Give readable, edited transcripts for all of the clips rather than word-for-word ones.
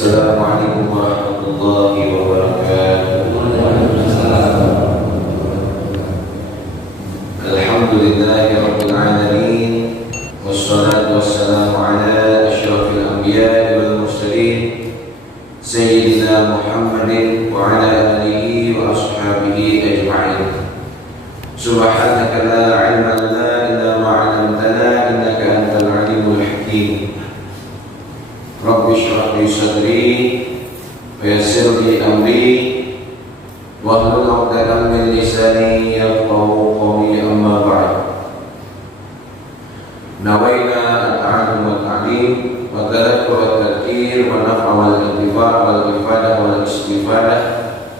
Assalamualaikum warahmatullahi wabarakatuh. Alhamdulillahi rabbil alamin. Wassalatu wassalamu ala asyrafil anbiya'i wal mursalin Sayyidina Muhammadin wa ala alihi wa ashabihi ajma'in. Subhanaka la ilma lana illa ma 'allamtana innaka antal alimul hakim. Rabbi shrah li sadri wa yassir li amri wahlul 'uqdatam min lisani yafqahu qawli, amma ba'd. Nawaina at-ta'allum wa at-ta'lim wa tadhakkur wa tadhkir wa naf'a wal intifa' wal ifadah wal istifadah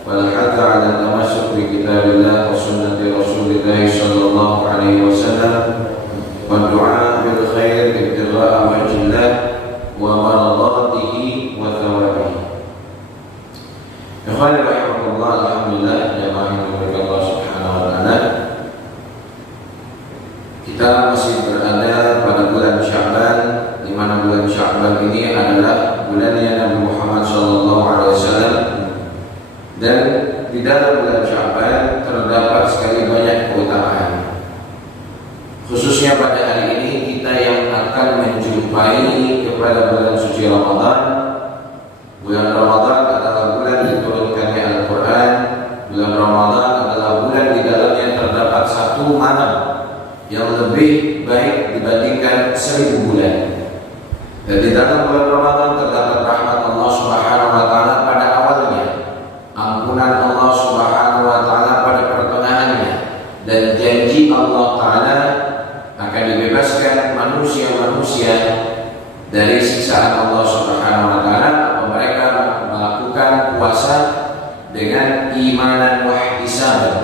wal hadha 'ala tamassuk bi kitabillah wa sunnati Rasulillah sallallahu alaihi wasallam wa du'a bil khair ibtigha'a wajhillah wa maradatihi wa thawabihi. Ikhwani rahimakumullah, alhamdulillah jamaah yang dimuliakan Allah Subhanahu wa taala. Kita masih berada pada bulan Sya'ban, di mana bulan Sya'ban ini adalah bulannya Nabi Muhammad sallallahu alaihi wasallam. Dan di dalam bulan Sya'ban terdapat sekali banyak keutamaan. Khususnya pada hari ini kita yang akan menjumpai kepada bulan suci Ramadan. Bulan Ramadan adalah bulan diturunkannya Al-Quran. Bulan Ramadan adalah bulan di dalamnya terdapat satu malam yang lebih baik dibandingkan 1000 bulan. Dan di dalam bulan Ramadan terdapat rahmat Allah Subhanahu wa taala pada awalnya, ampunan Allah Subhanahu wa taala pada pertengahannya, dan janji Allah taala akan dibebaskan manusia-manusia dari siksaan Allah Subhanahu wa taala apabila mereka melakukan puasa dengan iman wa ihtisaban,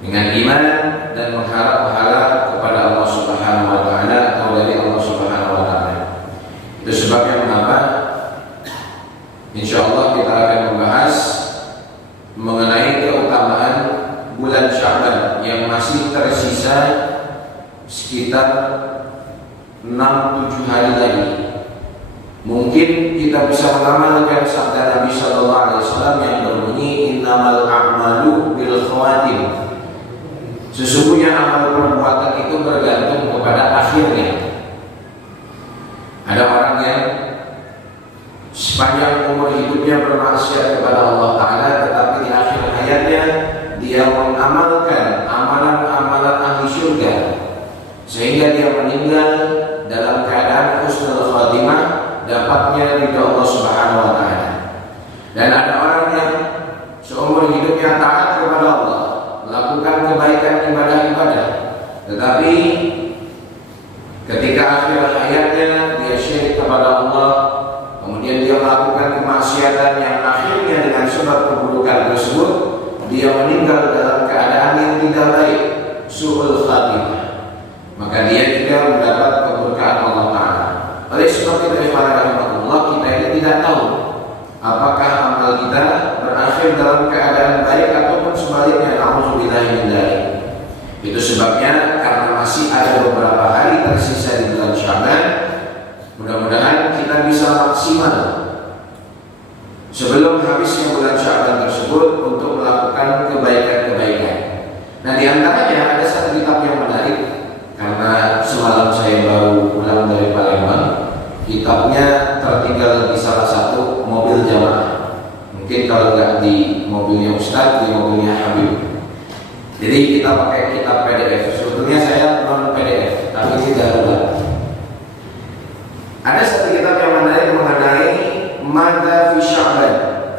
dengan iman dan mengharap pahala kepada Allah Subhanahu wa taala atau dari Allah Subhanahu wa taala. Itu sebabnya mengapa insyaallah kita akan membahas mengenai keutamaan bulan Sya'ban yang masih tersisa sekitar 6-7 hari lagi. Mungkin kita bisa mengamalkan sabda Nabi sallallahu alaihi wasallam yang berbunyi innamal a'malu bil khawatim. Sesungguhnya amal perbuatan itu bergantung kepada akhirnya. Ada orang yang sepanjang umur hidupnya bermaksiat kepada Allah taala, tetapi di akhir hayatnya dia mengamalkan amalan-amalan ahli surga, sehingga dia meninggal dalam keadaan husnul khatimah, dapatnya ridha Allah Subhanahu wa taala. Dan ada orang yang seumur hidupnya taat kepada Allah, melakukan kebaikan ibadah-ibadah, tetapi ketika akhir hayatnya dia syirik kepada Allah, kemudian dia melakukan kemaksiatan yang akhirnya dengan sebab keburukan tersebut dia meninggal dalam keadaan yang tidak baik, su'ul khatimah, maka dia tidak mendapat keberkahan Allah Ta'ala. Oleh sebab itu Allah, kita ini tidak tahu apakah amal kita berakhir dalam keadaan baik ataupun sebaliknya. Na'udzubillahi min dzalik. Itu sebabnya karena masih ada beberapa hari tersisa di bulan Sya'ban, mudah-mudahan kita bisa maksimal sebelum habisnya bulan Sya'ban tersebut untuk melakukan kebaikan-kebaikan. Nah, di antaranya ada satu kitab yang menarik. Karena semalam saya baru pulang dari Palembang, kitabnya tertinggal di salah satu mobil jamaah. Mungkin kalau nggak di mobilnya Ustadz, di mobilnya Habib. Jadi kita pakai kitab PDF. Sebetulnya saya non PDF, tapi ini darurat. Ada satu kitab yang menarik mengenai Mada fi Sya'ban.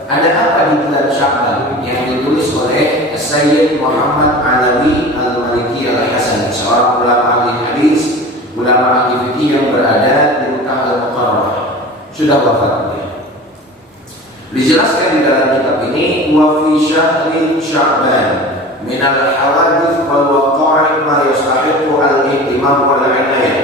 Ada apa di bulan Sya'ban, yang ditulis oleh Sayyid Muhammad Alawi Al-Maliki Al-Hasani, seorang ulama ahli hadis, ulama ahli fikih yang berada di Mekah Al-Mukarramah. Sudah wafat. Dijelaskan di dalam kitab ini, wa fi syahri Sya'ban min al-hawadits wal waqa'i ma yastahiqu al-ihtimam wal 'inayah.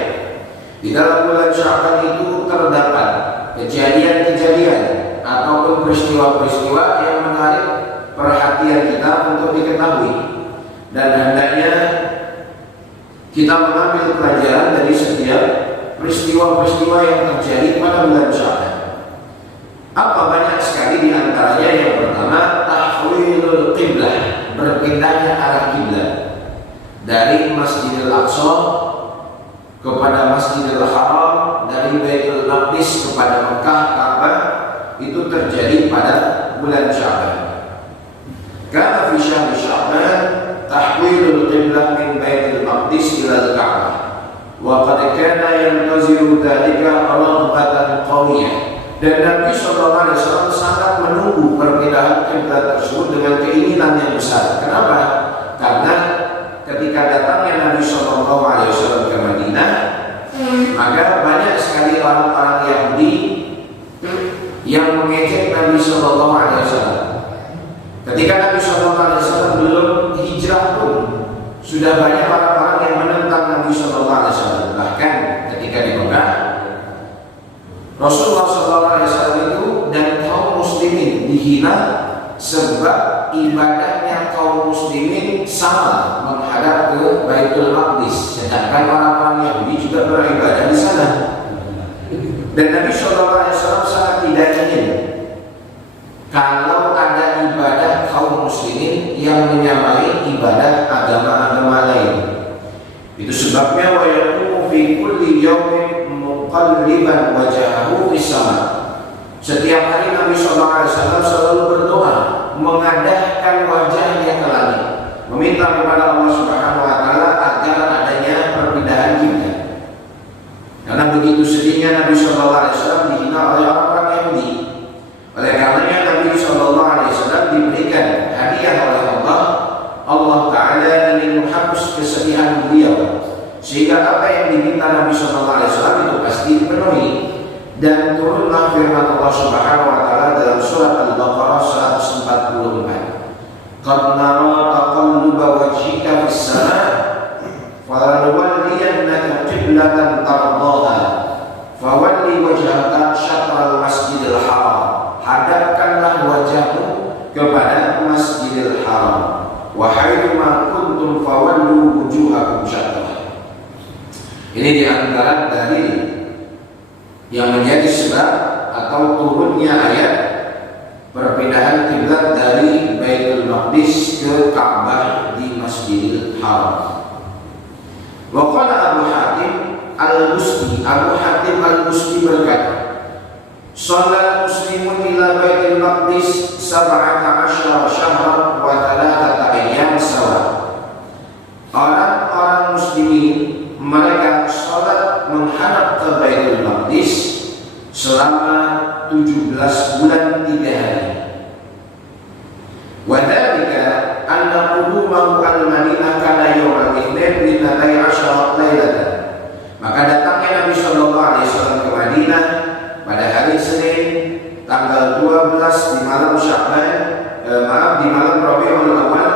Di dalam bulan Sya'ban itu terdapat kejadian-kejadian ataupun peristiwa-peristiwa yang menarik perhatian kita untuk diketahui, dan hendaknya kita mengambil pelajaran dari setiap peristiwa-peristiwa yang terjadi pada bulan Sya'ban. Aqsa kepada Masjidil Haram, dari Baitul Maqdis kepada Mekah Ka'bah, itu terjadi pada bulan Sya'ban. Karena fi syahri Sya'ban tahwilul qiblah min Baitul Maqdis ila al-Ka'bah, wa qad kana yantaziru dzalika raghbatan qawiyah. Dan Nabi SAW sangat menunggu perpindahan kiblat tersebut dengan keinginan yang besar. Kenapa? Karena ketika datangnya Nabi SAW ke Madinah, maka banyak sekali orang-orang Yahudi yang mengejek Nabi SAW. Ketika Nabi SAW belum hijrah pun, sudah banyak orang-orang yang menentang Nabi SAW. Bahkan ketika di Mekah, Rasulullah SAW itu dan kaum muslimin dihina sebab ibadahnya kaum muslimin sama menghadap ke Baitul Maqdis, sedangkan orang-orang Yahudi juga beribadah di sana. Dan Nabi SAW sangat tidak ingin kalau ada ibadah kaum muslimin yang menyamai ibadah agama-agama lain. Itu sebabnya wa yaqumu fi kulli yawmin muqalliban wajhahu fis sama. Setiap hari Nabi SAW selalu berdoa, mengadahkan wajahnya ke langit, meminta kepada Allah Subhanahu wa taala agar adanya perpindahan kiblat. Karena begitu sedihnya Nabi SAW dihina oleh orang-orang Yahudi. Oleh karenanya Nabi SAW diberikan hadiah oleh Allah. Allah Ta'ala ingin menghapus kesedihan beliau, sehingga apa yang diminta Nabi SAW itu pasti dipenuhi. Dan turunlah firman Allah Subhanahu wa taala dalam surat Al-Baqarah 144. Qad nara taqalluba wajhika fis sama' falanuwalliyannaka qiblatan tardaha fawalli wajhaka syatral masjidil haram. Hadapkanlah wajahmu kepada Masjidil Haram. Wa haitsu kuntum fawallu wujuhakum syatrah. Ini di antara dalil yang menjadi sebab atau turunnya ayat perpindahan kiblat dari Baitul Maqdis ke Ka'bah di Masjidil Haram. Wa qala Abu Hatim Al-Busti, Abu Hatim Al-Busti berkata, "Shalat muslimun ila Baitul Maqdis 17 syahran wa 3 ayyam sawa." Orang-orang muslimin mereka salat menghadap ke Baitul Maqdis selama 17 bulan 3 hari. Wa dzalika anna qudumahu al-Madinah kana yawmal Itsnin min 12 lailatan. Maka datangnya Nabi SAW ke Madinah pada hari Senin tanggal 12 di malam Sya'ban, di malam Rabiul Awal,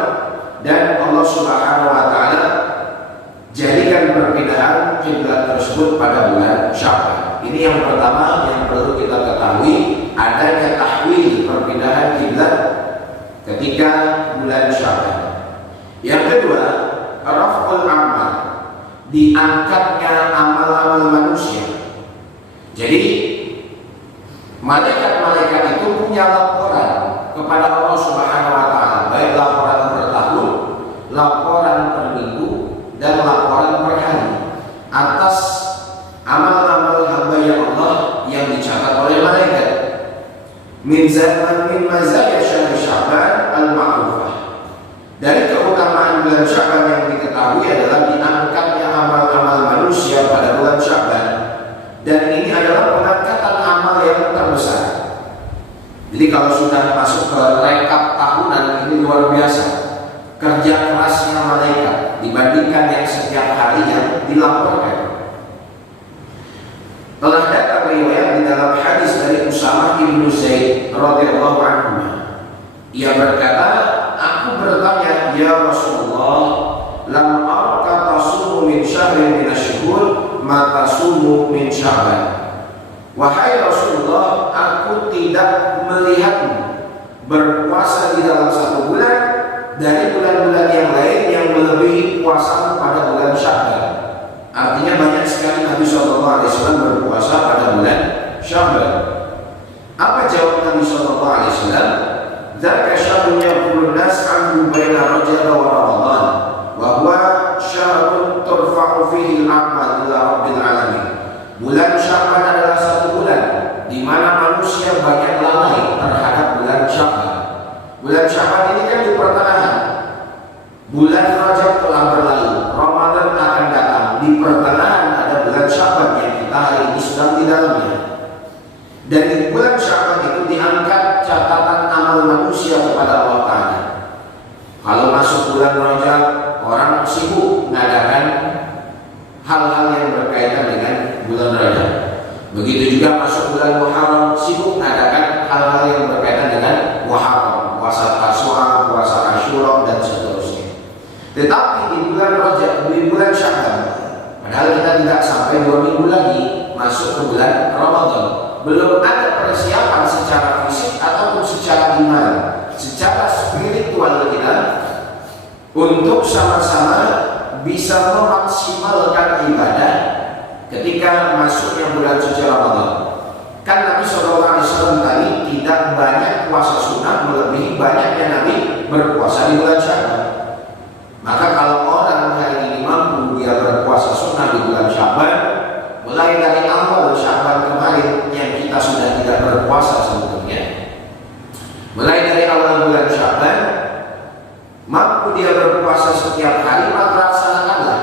dan Allah Subhanahu wa taala jadikan perpindahan kiblat tersebut pada bulan Sya'ban. Ini yang pertama yang perlu kita ketahui, adanya tahwil perpindahan kiblat ketika bulan Sya'ban. Yang kedua, raf'ul amal, diangkatnya amal-amal manusia. Jadi malaikat-malaikat itu punya laporan kepada Allah Subhanahu wa taala, baik laporan per tahun, laporan per minggu, dan laporan per hari atas amal-amal hamba ya Allah yang dicatat oleh malaikat. Min mazaya syahr Sya'ban al-ma'rufah. Dari keutamaan bulan Sya'ban yang diketahui adalah diangkatnya amal-amal manusia pada bulan Sya'ban. Dan ini adalah pengangkatan amal yang terbesar. Jadi kalau sudah masuk ke rekap tahunan, ini luar biasa kerja kerasnya malaikat dibandingkan yang setiap hari yang dilaporkan. Telah datang riwayat di dalam hadis dari Usamah bin Zaid radhiyallahu anhu. Ia berkata, aku bertanya, ya Rasulullah, lam arka tasumu min syahrin min asyhur ma tasumu min Sya'ban. Wahai Rasulullah, aku tidak melihatmu berpuasa di dalam satu bulan dari bulan-bulan yang lain yang melebihi puasa pada bulan Sya'ban. Artinya banyak sekali Nabi SAW berpuasa pada bulan Sya'ban. Apa jawab Nabi SAW? Dzaka syahrun yaqulun nas anhu baina Rajab wa Ramadan wa huwa syahrun turfa'u yurfa'u fihi al-'amal ila rabbil alamin. Bulan Sya'ban adalah satu bulan di mana manusia banyak lalai terhadap bulan Sya'ban. Bulan Sya'ban ini kan di pertengahan. Bulan Rajab telah berlalu, Ramadan akan datang. Di pertengahan ada bulan Sya'ban yang kita hari ini sedang di dalamnya. Dan di bulan Sya'ban itu diangkat catatan amal manusia kepada Allah Ta'ala. Kalau masuk bulan Rajab, orang sibuk mengadakan hal-hal yang berkaitan dengan bulan Rajab. Begitu juga masuk bulan Muharram, sibuk mengadakan hal-hal yang berkaitan dengan Muharram, puasa Tasu'a, puasa Asyura dan seterusnya. Tetapi di bulan Rajab, di bulan Sya'ban, padahal kita tidak sampai 2 minggu lagi masuk ke bulan Ramadan, belum ada persiapan secara fisik ataupun secara iman, secara spiritual kita untuk sama-sama bisa memaksimalkan ibadah ketika masuknya bulan suci Ramadan. Kan Nabi SAW tadi tidak banyak puasa sunnah melebihi banyaknya Nabi berpuasa di bulan Sya'ban. Maka kalau orang hari ini mampu dia berpuasa sunnah di bulan Sya'ban, mulai dari awal Sya'ban kemarin yang kita sudah tidak berpuasa sebetulnya, mulai dari awal bulan Sya'ban, mampu dia berpuasa setiap hari, maka laksanakanlah.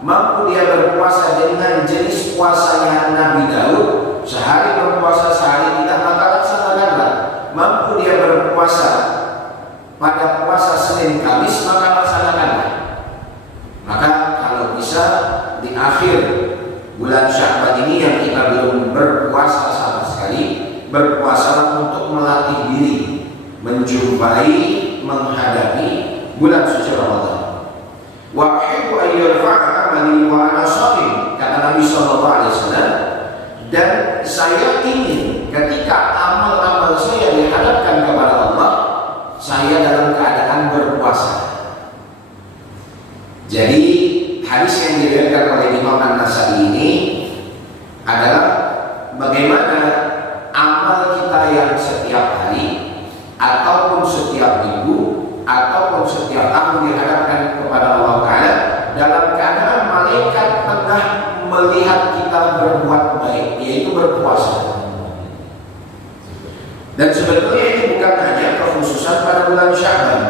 Mampu dia berpuasa dengan jenis puasanya Nabi Daud, sehari berpuasa sehari tidak, maka laksanakanlah. Mampu dia berpuasa pada puasa Senin Kamis, maka laksanakanlah. Maka kalau bisa di akhir bulan Sya'ban ini yang kita belum berpuasa sama sekali, berpuasa untuk melatih diri menjumpai, menghadapi bulan suci Ramadan. Wa uhibbu an yarfa'a amali wa ana sha'im, kata Nabi sallallahu alaihi wasallam, dan saya ingin ketika amal-amal saya dihadapkan kepada Allah, saya dalam keadaan berpuasa. Jadi hadis yang diriwayatkan oleh Imam An-Nasa'i ini adalah bagaimana amal kita yang setiap hari ataupun setiap minggu ataupun setiap tahun dihadapkan kepada Allah Ta'ala dalam keadaan malaikat tengah melihat kita berbuat baik, yaitu berpuasa. Dan sebetulnya itu bukan hanya kekhususan pada bulan Sya'ban.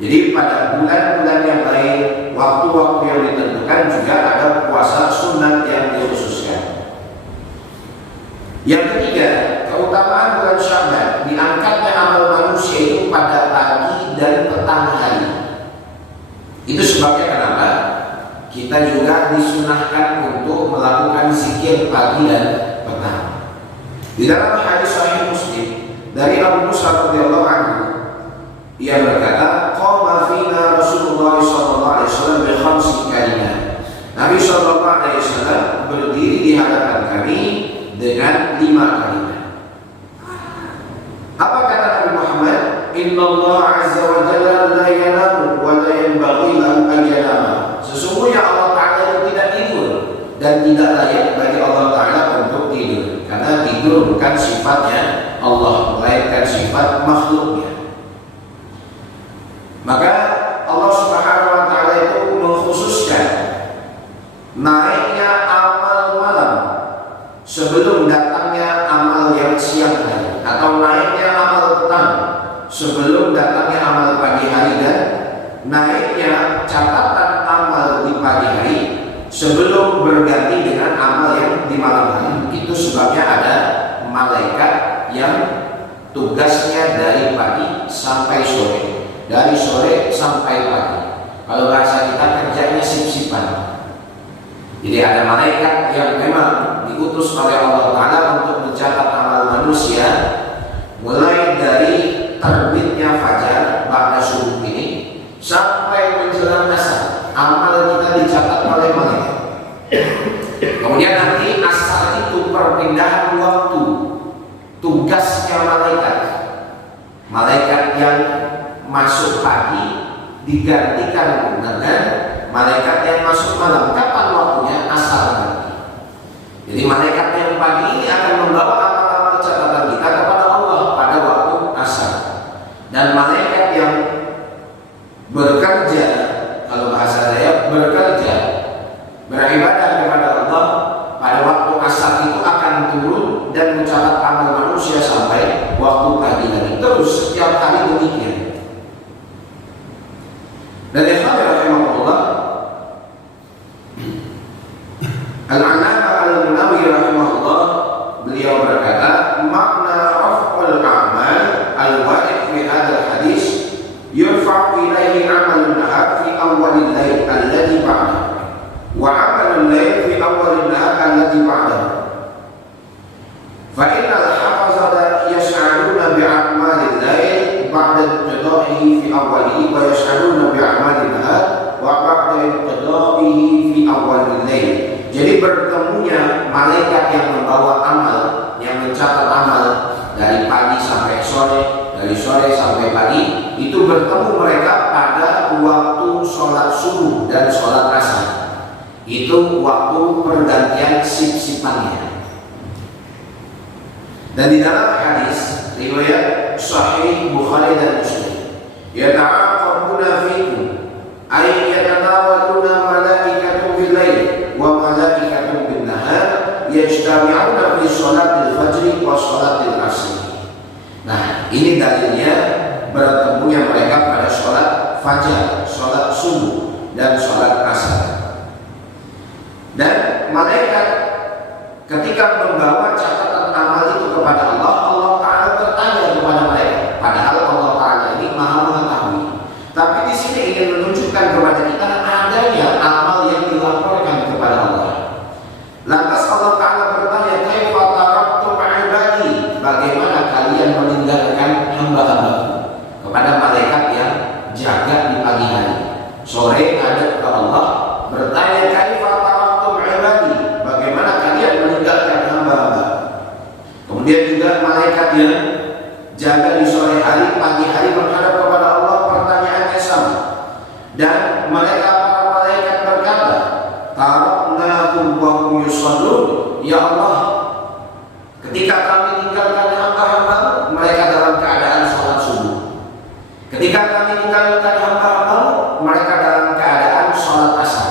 Jadi pada bulan-bulan yang lain, waktu-waktu yang ditentukan juga ada puasa sunat yang dikhususkan. Yang ketiga, keutamaan bulan Sya'ban, diangkatnya amal manusia itu pada pagi dan petang hari. Itu sebabnya kenapa kita juga disunahkan untuk melakukan zikir pagi dan petang. Di dalam hadis Sahih Muslim dari Abu Musa radhiyallahu anhu, ia berkata, qama fina Rasulullah sallallahu alaihi wasallam bi khamsi kalimat. Nabi sallallahu alaihi wasallam berdiri di hadapan kami dengan 5 kalimat. Apa kata Nabi Muhammad? Innallaha azza wa jalla la yanamu wa la yanbaghi lahu an yanama. Sesungguhnya Allah Ta'ala itu tidak tidur dan tidak layak bagi Allah Ta'ala untuk tidur, karena tidur bukan sifatnya Allah, melainkan sifat makhluknya. Maka Allah Subhanahu wa Ta'ala itu mengkhususkan naiknya amal malam sebelum datangnya amal yang siang hari, atau naiknya amal petang sebelum datangnya amal pagi hari, dan naiknya catatan amal di pagi hari sebelum berganti dengan amal yang di malam hari. Itu sebabnya ada malaikat yang tugasnya dari pagi sampai sore, dari sore sampai pagi. Kalau bahasa kita kerjanya sip-sipan. Jadi ada malaikat yang memang diutus oleh Allah Ta'ala untuk mencatat amal manusia mulai dari terbitnya fajar pada subuh ini sampai menjelang asar. Amal kita dicatat oleh malaikat. Kemudian nanti asar itu perpindahan waktu. Tugasnya malaikat, malaikat yang masuk pagi digantikan dengan malaikat yang masuk malam. Kapan waktunya? Asar nanti. Jadi malaikat yang pagi ini akan membawa amal-amal catatan kita kepada Allah pada waktu asar. Dan malaikat yang bekerja, kalau bahasa saya bekerja mencatat amal manusia sampai waktu pagi lagi. Terus setiap hari demikian. Dan ikhwan rahimahullah, Al-Allamah Al-Munawi rahimahullah, beliau berkata, makna raf'ul a'mal al-warid fi hadzal hadis yurfa'u ilaihi 'amalun nahar fi awwalil lail alladhi ba'dahu wa 'amalul lail fi awwalin nahar alladhi ba'dahu. Fa innal hafazata yas'aluna bi'a'malil lail ba'da qada'ihi fi awwalihi wa yas'aluna bi'a'malin nahar wa ba'da qada'ihi fi awwalil lail. Jadi bertemunya malaikat yang membawa amal, yang mencatat amal dari pagi sampai sore, dari sore sampai pagi, itu bertemu mereka pada waktu sholat subuh dan sholat asar. Itu waktu pergantian sip-sipannya. Dan di dalam hadis riwayat Sahih Bukhari dan Muslim, yata'aqabuna fikum ay yatanawaluna malaikatu bil lail wa malaikatu bin nahar yajtami'una fi sholatil fajr wa sholatil asr. Nah, ini dalilnya bertemunya mereka pada sholat fajar, sholat subuh dan sholat asar. Dan malaikat ketika membawa catatan amal itu kepada Allah, Allah Ta'ala bertanya kepada mereka. Padahal Allah Ta'ala ini maha mengetahui. Tapi di sini ingin menunjukkan kepada kita adanya amal yang dilaporkan kepada Allah. Lantas Allah Ta'ala bertanya, kaifa taraktum ibadi, bagaimana kalian meninggalkan hamba-hambaku? Kepada malaikat yang jaga di pagi hari. Sore ada ke Allah bertanya, kaifa taraktum ibadi, bagaimana kalian meninggalkan hamba-hamba? Kemudian juga malaikat yang jaga di sore hari, pagi hari menghadap kepada Allah, pertanyaannya sama. Dan mereka para malaikat berkata, taraknahum wa hum yusallun, ya Allah, ketika kami tinggalkan hamba-hamba, mereka dalam keadaan sholat subuh. Ketika kami tinggalkan hamba-hamba, mereka dalam keadaan sholat asar.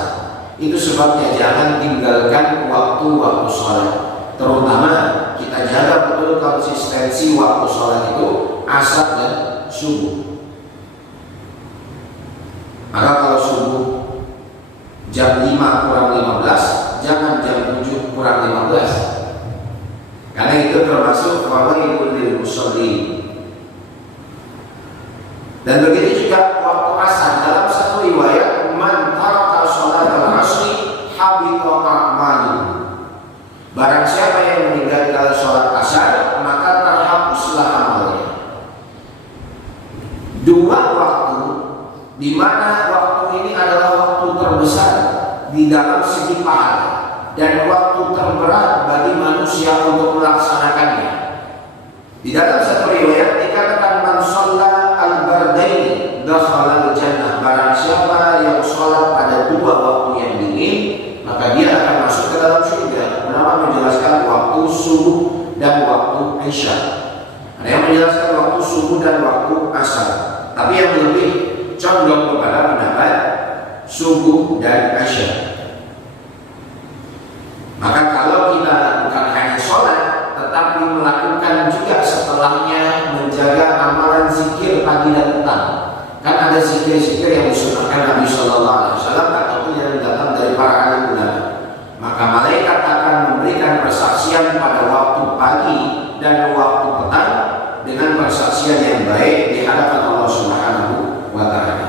Itu sebabnya jangan tinggalkan waktu-waktu sholat. Terutama kita jaga betul konsistensi waktu sholat itu asar dan subuh. Maka kalau subuh jam 5 kurang 15, jangan jam 7 kurang 15. Karena itu termasuk fawaidul lil musallin. Dan begitu juga waktu asar. Dalam satu riwayat, man taraka sholatal asri habita a'maluhu. Barang siapa yang meninggalkan sholat asar, maka terhapuslah amalnya. Dua waktu, di mana waktu ini adalah waktu terbesar di dalam segi pahala dan waktu terberat bagi manusia untuk melaksanakannya. Di dalam satu riwayat dikatakan, man shalla al-bardaini dakhala al-jannah. Barang siapa yang sholat pada dua waktu yang dingin, maka dia akan masuk ke dalam surga. Kenapa menjelaskan waktu subuh dan waktu isya? Ada yang menjelaskan waktu subuh dan waktu asar. Tapi yang lebih condong kepada pendapat subuh dan isya. Maka kalau kita bukan hanya sholat, tetapi melakukan juga setelahnya menjaga amalan zikir pagi dan petang. Kan ada zikir-zikir yang disunahkan Nabi Sallallahu Alaihi Wasallam ataupun yang datang dari para alim ulama. Maka malaikat akan memberikan persaksian pada waktu pagi dan waktu petang dengan persaksian yang baik di hadapan Allah Subhanahu wa Ta'ala.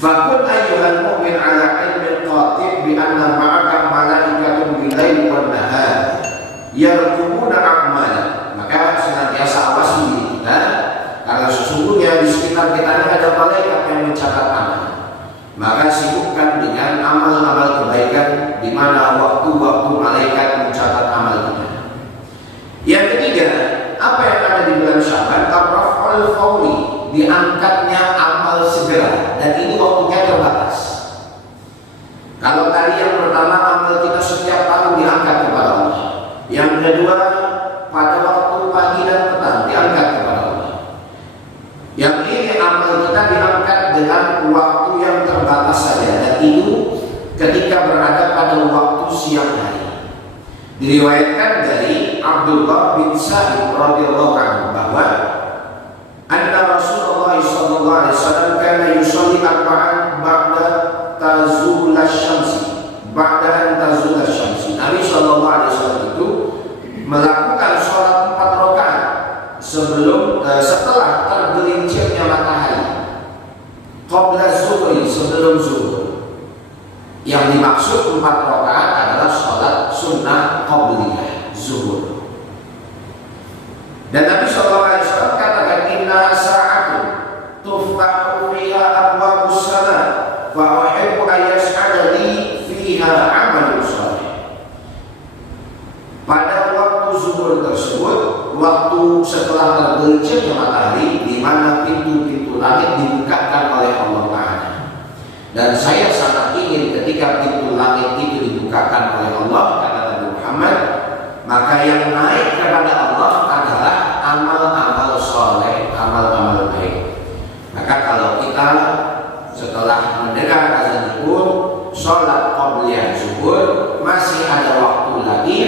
Fakun ayyuhal mu'min ala ilmin qatib bi anna ma'aka malaikatun bilail wan nahar yarqubuna a'mal. Maka senantiasa awasi diri kita, karena sesungguhnya di sekitar kita ini ada malaikat yang mencatat amal. Maka sibukkan dengan amal-amal kebaikan di mana waktu-waktu malaikat mencatat amal kita. Yang ketiga, apa yang ada di bulan Syaban? Ar-raf'ul fawri, diangkatnya amal segera, dan ini waktunya terbatas. Kalau tadi yang pertama amal kita setiap tahun diangkat kepada Allah. Yang kedua pada waktu pagi dan petang diangkat kepada Allah. Yang ini amal kita diangkat dengan waktu yang terbatas saja, dan itu ketika berada pada waktu siang hari. Diriwayatkan dari Abdullah bin Sa'id radhiyallahu anhu bahwa anna Rasulullah sallallahu alaihi wasallam kana yusalli arba'an ba'da tazul asy-syamsi. Ba'da an tazul asy-syamsi. Nabi sallallahu alaihi wasallam itu melakukan sholat 4 rakaat setelah tergelincirnya matahari. Qabla zuhri, sebelum zuhur. Yang dimaksud 4 rakaat adalah sholat sunnah qabliyah zuhur. Dan Nabi SAW katakan inna sa'atun tuftahu fiha abwabus salam fa uhibbu an yas'ada li fiha amalun salih. Pada waktu zuhur tersebut, waktu setelah tergelincirnya matahari, di mana pintu-pintu langit dibukakan oleh Allah Ta'ala. Dan saya sangat ingin ketika pintu langit itu dibukakan oleh Allah, kata Nabi Muhammad, maka yang naik kepada Allah adalah amal-amal soleh, amal-amal baik. Maka kalau kita setelah mendengar azan zuhur, sholat qabliyah zuhur, masih ada waktu lagi,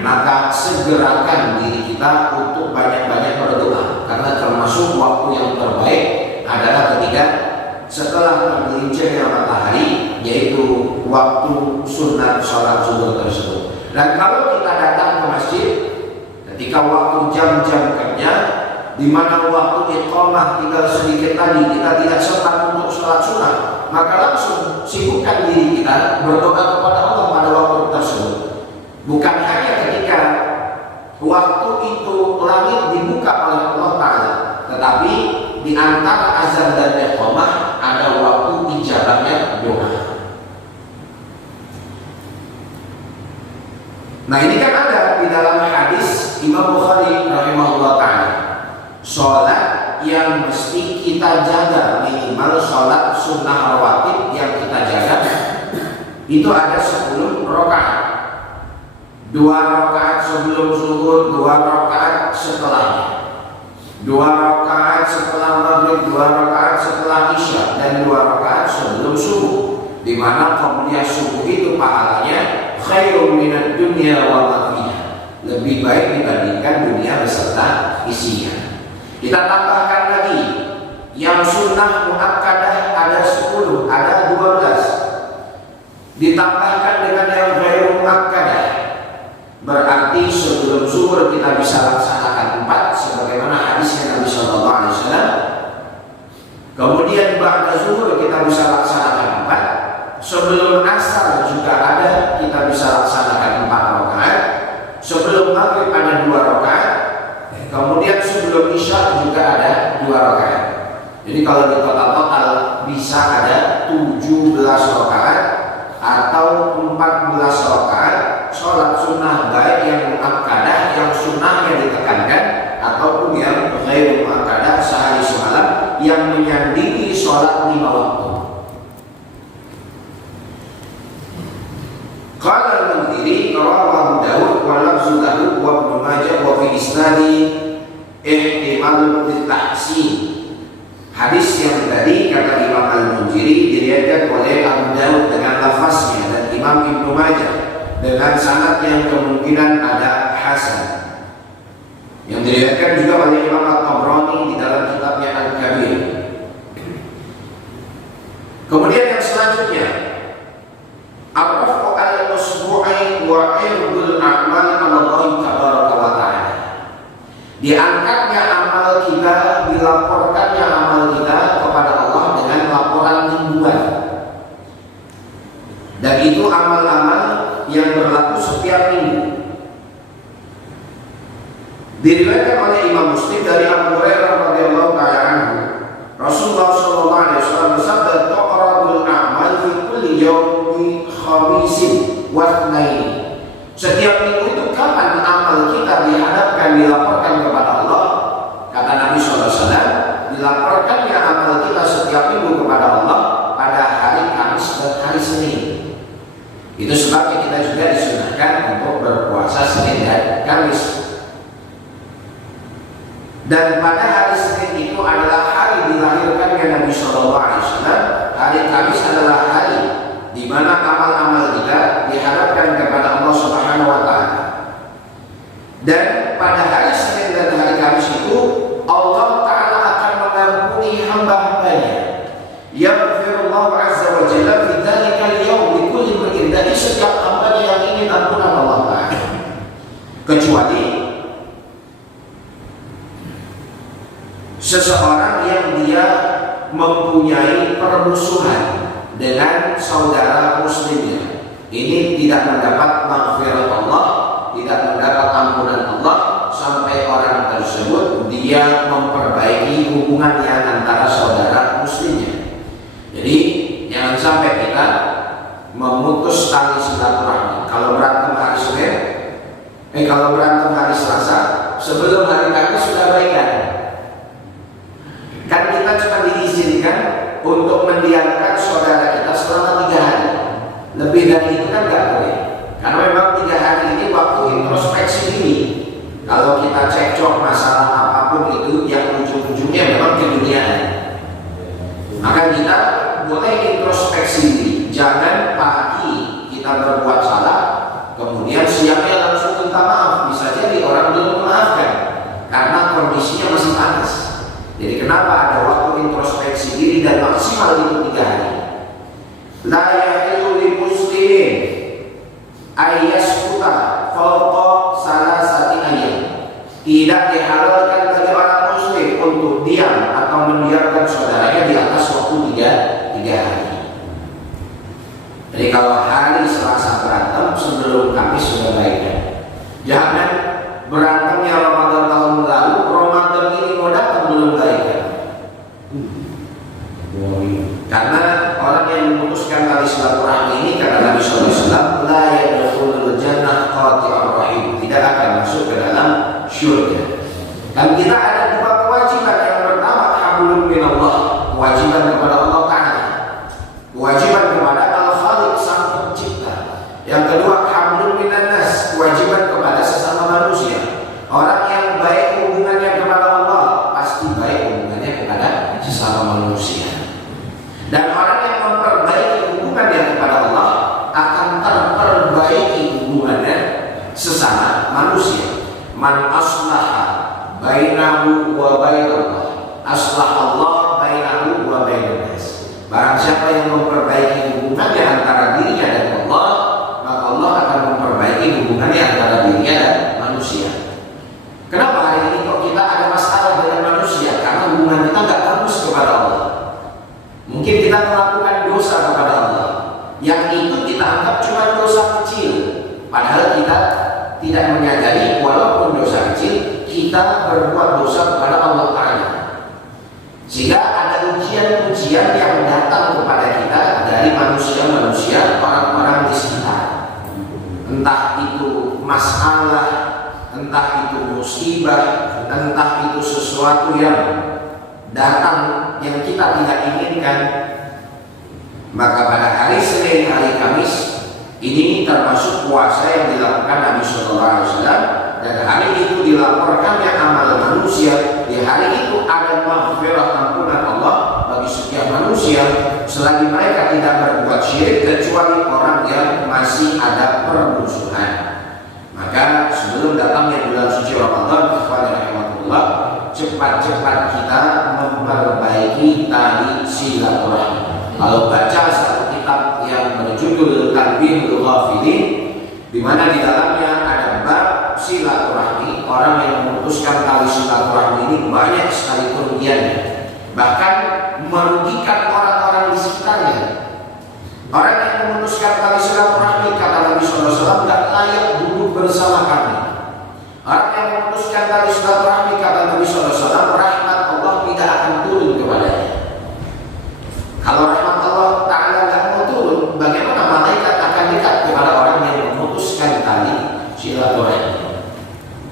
maka segerakan diri kita untuk banyak-banyak berdoa. Karena termasuk waktu yang terbaik adalah ketika setelah tergelincirnya matahari, yaitu waktu sunat sholat zuhur tersebut. Dan kalau kita datang ke masjid ketika waktu jam-jam kerja, di mana waktu iqamah tinggal sedikit tadi, kita tidak sempat untuk sholat sunat, maka langsung sibukkan diri kita berdoa kepada Allah pada waktu tersebut. Bukan hanya ketika waktu itu langit dibuka oleh Allah Ta'ala, tetapi di antara azan dan iqamah ada waktu ijabahnya doa. Nah, ini kan ada di dalam hadis Imam Bukhari rahimahullah ta'ala, sholat yang mesti kita jaga, minimal sholat sunnah rawatib yang kita jaga itu ada 10 rakaat. 2 rakaat sebelum zuhur, 2 rakaat setelahnya, 2 rakaat setelah maghrib, 2 rakaat setelah isya, dan 2 rakaat sebelum subuh. Di mana qabliyah subuh itu pahalanya khairun minad dunya wa ma fiha, lebih baik dibandingkan dunia beserta isinya. Kita tambahkan lagi yang sunnah muakkadah ada 10, ada 12. Ditambahkan dengan yang ghairu muakkadah, berarti sebelum zuhur kita bisa laksanakan 4 sebagaimana hadisnya Nabi sallallahu alaihi wasallam. Kemudian ba'da zuhur kita bisa laksanakan 4. Sebelum asar juga ada, kita bisa laksanakan 4 rakaat. Sebelum maghrib ada 2 rakaat. Kemudian sebelum isya juga ada 2 rakaat. Jadi kalau di total bisa ada 17 rakaat atau 14 rakaat sholat sunnah, baik yang muakkadah, yang sunnahnya ditekankan, ataupun yang ghairu muakkadah sehari semalam yang menyandingi sholat 5 waktu. Qala al-Mundhiri rawahu Dawud wa lafzu lahu wa Ibnu Majah wa fi isnadi ihtimal litahsin. Hadis yang tadi kata Imam Al-Mundhiri diriwayatkan oleh Abu Dawud dengan lafaznya dan Imam Ibnu Majah dengan sanad yang kemungkinan ada hasan, yang diriwayatkan juga oleh Imam At-Tabrani di dalam kitabnya Al-Kabir. Kemudian yang selanjutnya, ar-raf'u al-usbu'i wa irdul a'mal 'ala Allah tabaraka wa ta'ala. Diangkatnya amal kita, dilaporkannya amal kita kepada Allah dengan laporan mingguan. Dan itu amal-amal yang berlaku setiap minggu. Diriwayatkan oleh Imam Muslim dari Abu Hurairah radhiyallahu ta'ala anhu, Rasulullah sallallahu alaihi wasallam bersabda, "Tu'radul a'mal fi kulli yawmi khamisin wa itsnain." Setiap minggu itu kapan amal kita dihadapkan, dilaporkan kepada Allah? Kata Nabi sallallahu alaihi wasallam, dilaporkannya amal kita setiap minggu kepada Allah pada hari Kamis dan hari Senin. Itu sebabnya kita juga disunahkan untuk berpuasa Senin dan Kamis. Dan pada hari Senin itu adalah hari dilahirkannya Nabi Shallallahu Alaihi Wasallam. Hari Kamis adalah hari di mana amal-amal kita dihadapkan kepada Allah Subhanahu Wa Taala. Dan seseorang yang dia mempunyai permusuhan dengan saudara muslimnya, ini tidak mendapat maghfirah Allah, tidak mendapat ampunan Allah sampai orang tersebut dia memperbaiki hubungannya antara saudara muslimnya. Jadi jangan sampai kita memutus tali silaturahmi. Kalau berantem hari Senin, kalau berantem hari Selasa, sebelum hari Kamis sudah baikan. Kan kita cuma diizinkan untuk mendiamkan saudara kita selama 3 hari. Lebih dari itu kan nggak boleh. Karena memang 3 hari ini waktu introspeksi diri. Kalau kita cekcok masalah apapun itu yang ujung-ujungnya memang keduniaan, maka kita boleh introspeksi diri. Jangan pagi kita berbuat salah, kemudian siangnya langsung minta maaf. Bisa jadi orang belum memaafkan karena kondisinya masih panas. Jadi kenapa ada waktu introspeksi diri dan maksimal itu 3 hari. La yahilu lil muslimin ayyaskuta fawqa salasati ayyam. Tidak dihalalkan bagi orang muslim untuk diam atau mendiamkan saudaranya di atas waktu 3 hari. Jadi kalau hari Selasa berantem, sebelum Kamis sudah baiknya. Jangan berantemnya Ramadan tahun lalu, Ramadan ini mau datang belum baiknya. Karena orang yang memutuskan tali silaturahmi ini, kata Nabi SAW, la yadkhulul jannah qati'ur rahim, tidak akan masuk ke dalam syurga. Dan kita ada 2 kewajiban. Yang pertama, hablum minallah, kewajiban kepada Allah Ta'ala, kewajiban kepada Al-Khaliq Sang Pencipta. Yang kedua, hablum minan nas, kewajiban kepada sesama manusia. Orang yang baik hubungannya kepada Allah, pasti baik hubungannya kepada sesama manusia. Dan orang yang memperbaiki hubungannya kepada Allah akan terperbaiki hubungannya sesama manusia. Man aslaha bainahu wa bainallah, aslah Allah bainahu wa bainan nas. Barang siapa yang memperbaiki hubungannya antara dirinya dan Allah, maka Allah akan memperbaiki hubungannya antara dirinya dan manusia. Kenapa hari ini kok kita ada masalah dengan manusia? Karena hubungan kita nggak bagus kepada Allah. Mungkin kita melakukan dosa kepada Allah, yang itu kita anggap cuma dosa kecil, padahal kita tidak menyadari walaupun dosa kecil kita berbuat dosa kepada Allah Ta'ala. Sehingga ada ujian-ujian yang datang kepada kita dari manusia-manusia, orang-orang di sekitar. Entah itu masalah, entah itu musibah, entah itu sesuatu yang datang yang kita tidak inginkan. Maka pada hari Senin, hari Kamis ini termasuk puasa yang dilakukan Nabi SAW, dan hari itu dilaporkannya amal manusia. Di hari itu ada maghfirah, ampunan Allah bagi setiap manusia selagi mereka tidak berbuat syirik, kecuali orang yang masih ada permusuhan. Maka sebelum datangnya bulan suci Ramadan, cepat-cepat kita memperbaiki tali silaturahmi. Kalau baca satu kitab yang berjudul Tanbihul Ghafilin, di mana di dalamnya ada bab silaturahmi, orang yang memutuskan tali silaturahmi ini banyak sekali kerugiannya, bahkan merugikan orang-orang di sekitarnya. Orang yang memutuskan tali silaturahmi, kata Nabi SAW, tidak layak duduk bersama kami. Orang yang memutuskan tali silaturahmi, kata Nabi SAW, rahmat Allah tidak akan turun kepadanya. Kalau rahmat Allah Ta'ala tidak mau turun, bagaimana malaikat akan dekat kepada orang yang memutuskan tali silaturahmi?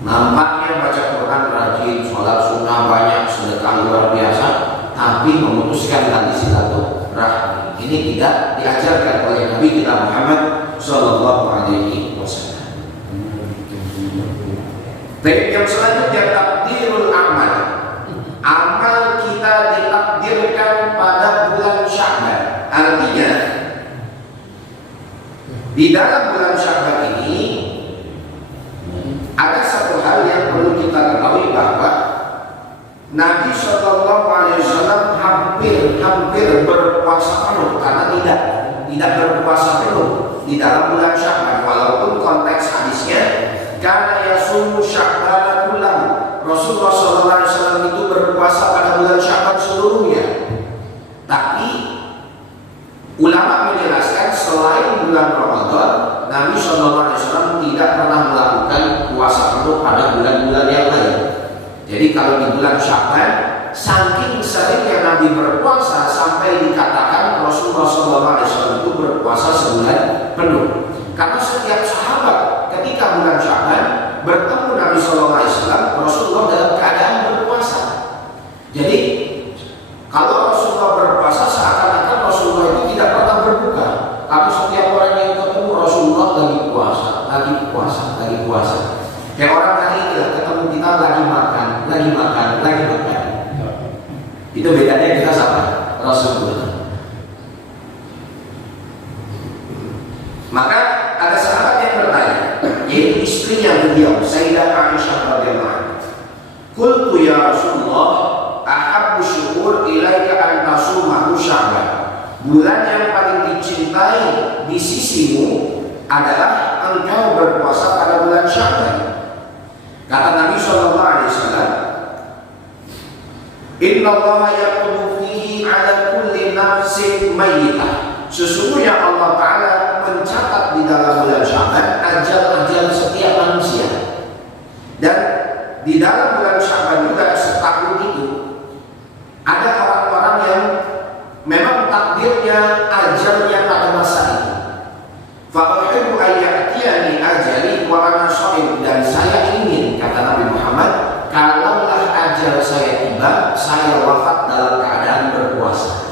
Nampaknya baca Quran rajin, sholat sunnah banyak, sedekah luar biasa, tapi memutuskan tali silaturahmi ini tidak diajarkan oleh Nabi kita Muhammad Sallallahu Alaihi Wasallam. Baik, yang selanjutnya takdirul amal. Amal kita ditakdirkan pada bulan Sya'ban. Artinya di dalam bulan Sya'ban ini ada satu hal yang perlu kita ketahui, bahwa Nabi Sallallahu Alaihi Wasallam hampir berpuasa penuh, karena tidak berpuasa penuh di dalam bulan Sya'ban, walaupun konteks hadisnya karena yasumu Sya'ban kullahu, Rasulullah SAW itu berpuasa pada bulan Sya'ban seluruhnya. Tapi ulama menjelaskan selain bulan Ramadan, Nabi SAW tidak pernah melakukan puasa penuh pada bulan-bulan yang lain. Jadi kalau di bulan Sya'ban, saking seringnya Nabi berpuasa sampai dikatakan Rasulullah SAW itu berpuasa sebulan penuh. Karena setiap sahabat ketika bulan Sya'ban bertemu Nabi SAW, Rasulullah dalam keadaan berpuasa. Jadi kalau Rasulullah berpuasa, seakan-akan Rasulullah itu tidak pernah berbuka. Karena setiap orang yang ketemu Rasulullah lagi puasa, lagi puasa, lagi puasa. Kayak orang hari ini lah, ketemu kita lagi makan, lagi makan, lagi makan. Itu bedanya kita sama Rasulullah. Maka ada sahabat yang bertanya, yaitu istrinya beliau, Sayyidah Aisyah radhiyallahu anha. Qultu ya Rasulullah, ahabbu syukur ilaika an tasumahu Sya'ban. Bulan yang paling dicintai di sisimu adalah engkau berpuasa pada bulan Sya'ban. Kata Nabi SAW, Inna Allah yaktubu fihi ala kulli nafsin mayyitah. Sesungguhnya Allah Ta'ala mencatat di dalam bulan Sya'ban ajal-ajal setiap manusia. Dan di dalam bulan Sya'ban juga setahun itu ada orang-orang yang memang takdirnya ajalnya pada masa itu. Fa'uhibbu ayyatiyani ajali wa ana sha'im. Dan saya ingin, kata Nabi Muhammad, kalaulah ajal saya tiba, saya wafat dalam keadaan berpuasa.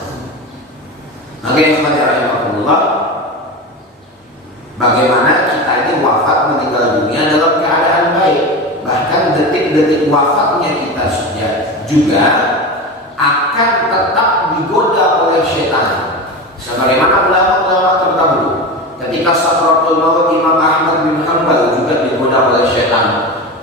Bagaimana kita ini wafat meninggal dunia dalam keadaan baik. Bahkan detik-detik wafatnya kita juga akan tetap digoda oleh setan. Sebagaimana ulama-ulama terdahulu, ketika sakratul maut Imam Ahmad bin Hanbal juga digoda oleh setan.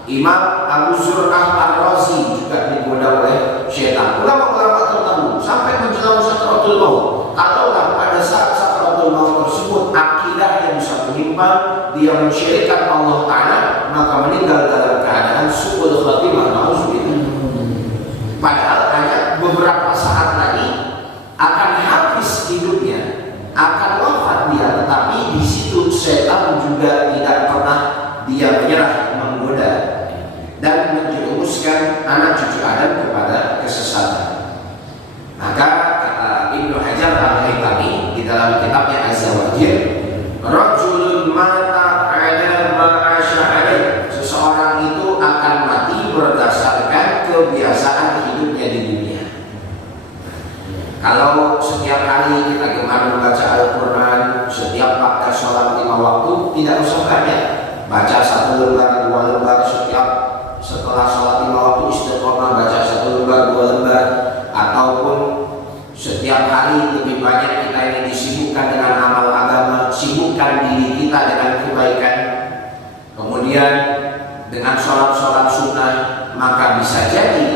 Imam Abu Zur'ah Ar-Razi juga digoda oleh setan. Ulama-ulama terdahulu sampai menjelang sakratul maut. Kalaulah pada saat sakratul maut tersebut akidahnya bisa menyimpang, dia mensyirikkan Allah Ta'ala, maka meninggal dalam keadaan su'ul khatimah, na'udzubillah. Padahal hanya beberapa saat lagi akan habis hidupnya, akan wafat dia, tetapi di situ setan juga tidak pernah dia menyerah, menggoda dan menjerumuskan anak cucu Adam kepada kesesatan. Maka kata Ibnu Hajar Al-Haytami di dalam kitabnya Az-Zawajir, rajulun mata ala ma'asya alaih. Seseorang itu akan mati berdasarkan kebiasaan hidupnya di dunia. Kalau setiap hari kita gemar membaca Al-Quran, setiap waktu sholat 5 waktu, tidak usah banyak. Baca 1 lembar, 2 lembar setelah sholat 5 waktu istiqomah, baca 1 lembar, 2 lembar. Ataupun setiap hari lebih banyak kita ini disibukkan dengan amal agama, sibukkan diri kita dengan kebaikan. Kemudian dengan sholat-sholat sunnah, maka bisa jadi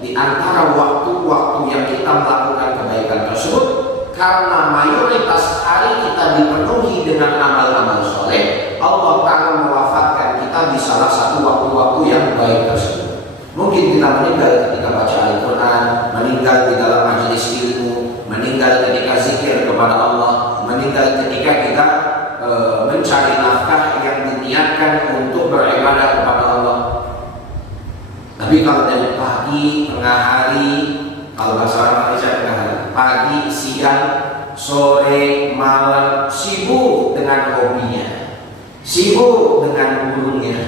di antara waktu-waktu yang kita melakukan kebaikan tersebut, karena mayoritas hari kita dipenuhi dengan amal-amal soleh, Allah Ta'ala mewafatkan kita di salah satu waktu-waktu yang baik tersebut. Mungkin kita meninggal ketika baca Al-Quran, meninggal di dalam majelis ilmu, meninggal ketika zikir kepada Allah, meninggal ketika kita mencari nafkah yang diniatkan untuk beribadah kepada Allah. Tapi kalau dari pagi, tengah hari, kalau bahasa orang Malaysia tengah hari, pagi, siang, sore, malam, sibuk dengan hobinya, sibuk dengan burungnya,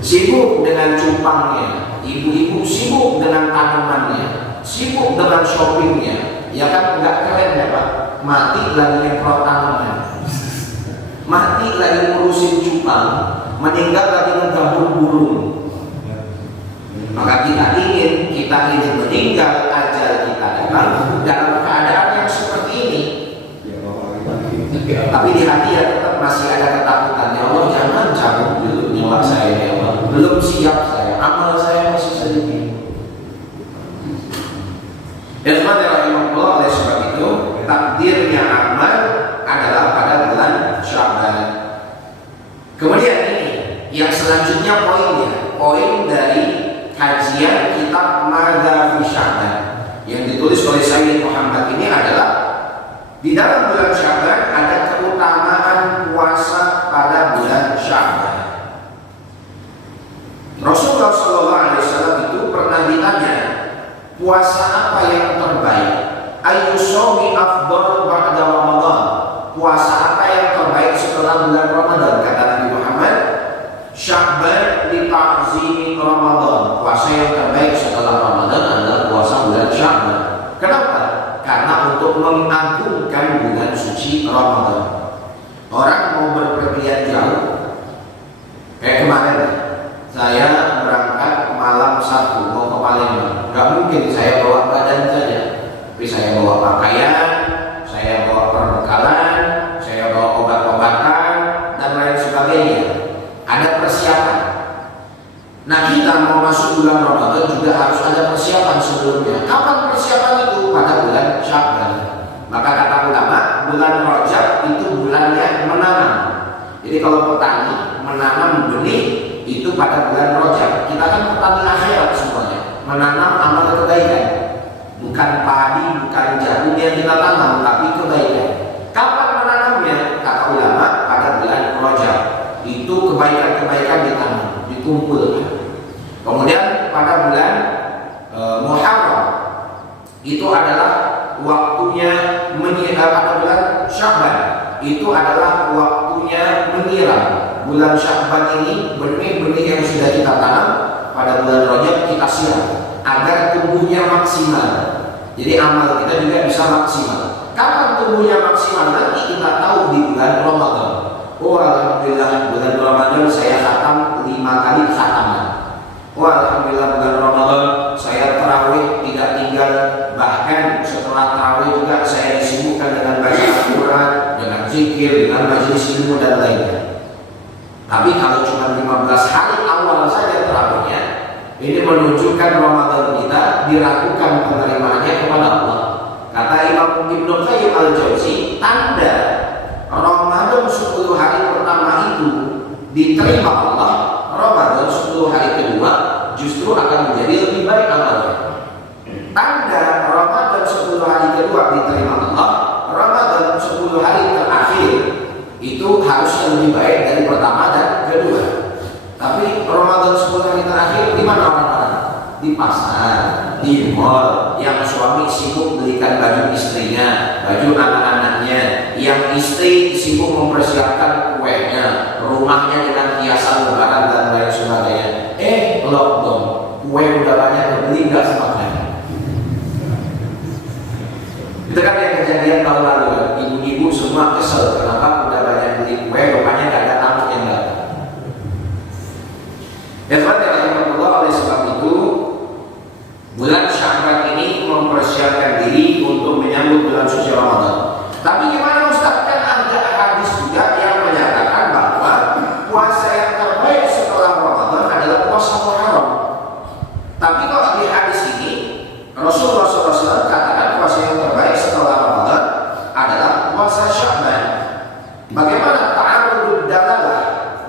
sibuk dengan cupangnya. Ibu-ibu sibuk dengan tanamannya, sibuk dengan shoppingnya. Ya kan, nggak keren ya Pak? Mati lagi nyemprot tanaman, mati lagi ngurusin cupang, meninggal lagi ngegabur burung. Maka kita ingin meninggal ajal kita dalam keadaan yang seperti ini. Tapi di hati ya tetap masih ada ketakutan. Ya Allah, jangan cabut dulu nyawa saya ya Allah. Belum siap saya, amal saya masih sedikit. Dan rahimahullah, oleh sebab itu takdirnya amal adalah pada bulan Sya'ban. Kemudian ini yang selanjutnya poin dari kajian kajian kitab Madza fi Sya'ban yang ditulis oleh Sayyid Muhammad ini adalah di dalam bulan Sya'ban ada keutamaan puasa pada bulan Sya'ban. Rasulullah SAW itu pernah ditanya, puasa apa yang terbaik? Ayyusawmi afdal ba'da Ramadan. Puasa apa yang terbaik setelah bulan Ramadan? Kata Nabi Muhammad, Sya'ban li ta'zimi Ramadan. Puasa yang terbaik setelah Ramadan adalah puasa bulan Sya'ban. Kenapa? Karena untuk mengagungkan bulan suci Ramadan. Orang mau berpergian jauh, kayak kemarin saya berangkat malam Sabtu mau ke Palembang. Gak mungkin saya bawa badan saja, tapi saya bawa pakaian, saya bawa perbekalan, saya bawa obat-obatan dan lain sebagainya. Ada persiapan. Nah, kita mau masuk bulan Ramadan juga harus ada persiapan sebelumnya. Kapan persiapan itu? Pada bulan Sya'ban. Maka kata ulama, bulan Rajab itu bulannya menanam. Jadi kalau petani menanam benih itu pada bulan Rajab. Kita kan petani akhirat semuanya, menanam amal kebaikan. Bukan padi, bukan jagung yang kita tanam, tapi kebaikan. Kapan menanamnya? Kata ulama, pada bulan Rajab. Itu kebaikan-kebaikan ditanam, dikumpulkan. Kemudian pada bulan Muharram itu adalah waktunya menyiram. Pada bulan Sya'ban itu adalah waktunya menyiram. Bulan Sya'ban ini benih-benih yang sudah kita tanam pada bulan Rajab kita siram agar tumbuhnya maksimal. Jadi amal kita juga bisa maksimal. Kapan tumbuhnya maksimal? Nanti kita tahu di bulan Ramadan. Oh, alhamdulillah bulan Ramadan saya khatam 5 kali khataman. Oh, alhamdulillah bulan Ramadan saya tarawih tidak tinggal. Bahkan setelah tarawih juga saya disibukkan dengan baca Al-Quran, dengan zikir, dengan majelis ilmu dan lainnya. Tapi kalau cuma 15 hari awal saja tarawihnya, ini menunjukkan Ramadan kita diragukan penerimaannya kepada Allah. Kata Imam Ibnu Qayyim Al-Jauzi, tanda Ramadan 10 hari pertama itu diterima Allah, Ramadan 10 hari kedua justru akan menjadi lebih baik amalnya. Tanda Ramadan 10 hari kedua diterima Allah, Ramadan 10 hari terakhir itu harusnya lebih baik dari pertama dan kedua. Tapi Ramadan 10 hari terakhir di mana orang-orang? Di pasar, di mall, yang suami sibuk belikan baju istrinya, baju anak-anaknya, yang istri sibuk mempersiapkan kuenya, rumahnya dengan hiasan lebaran dan lain sebagainya. Lockdown, kue udah banyak kebeli, nggak semakan. Itu kan yang kejadian tahun lalu kan, ibu-ibu semua kesel kenapa udah banyak beli kue, rupanya nggak ada tamu yang datang. Ya rahimahullah, oleh sebab itu bulan Sya'ban ini mempersiapkan diri untuk menyambut bulan suci Ramadan. Tapi gimana Ustaz? Kan ada hadis juga yang menyatakan bahwa puasa yang terbaik setelah Ramadan adalah puasa Muharram. Tapi kalau di hadis ini Rasulullah SAW katakan puasa yang terbaik setelah Ramadan adalah puasa Sya'ban. Bagaimana ta'arudud dalalah,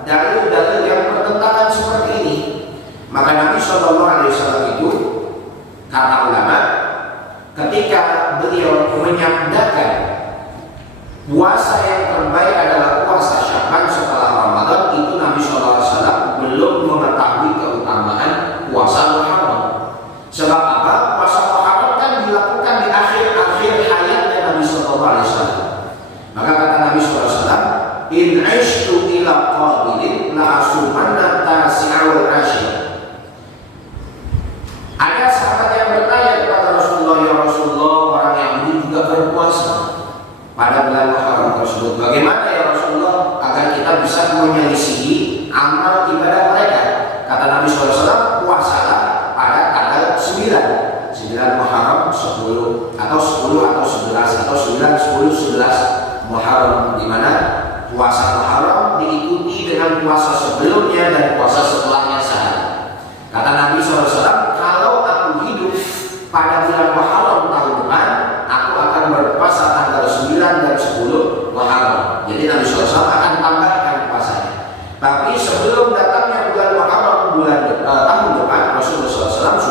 dalil-dalil yang bertentangan seperti ini? Maka Nabi SAW itu, kata ulama, ketika beliau menyabdakan puasa yang terbaik adalah puasa Sya'ban setelah Ramadan, itu Nabi SAW belum mengetahui keutamaan puasa Muharram. Sebab apa? Puasa Muharram kan dilakukan di akhir-akhir hayatnya Nabi SAW. Maka kata Nabi SAW, in aishtu ila qabilin la asumanna tasi'a wal ashir. Ada sahabat yang bertanya kepada Rasulullah, ya Rasulullah, orang Yahudi juga berpuasa pada bulan Muharram tersebut. Bagaimana ya Rasulullah agar kita bisa menyelisihi amal ibadah mereka? Kata Nabi SAW, puasalah pada tanggal 9 Muharram 10 atau 10 atau 11 atau 9, 10, 11 Muharram, di mana puasa Muharram diikuti dengan puasa sebelumnya dan puasa setelahnya sehari. Kata Nabi SAW, kalau aku hidup pada bulan Muharram tahun depan, aku akan berpuasa tanggal 9 dan 10 Muharram. Jadi Nabi SAW akan tambahkan puasanya. Tapi sebelum datangnya bulan Muharram tahun depan, Rasulullah SAW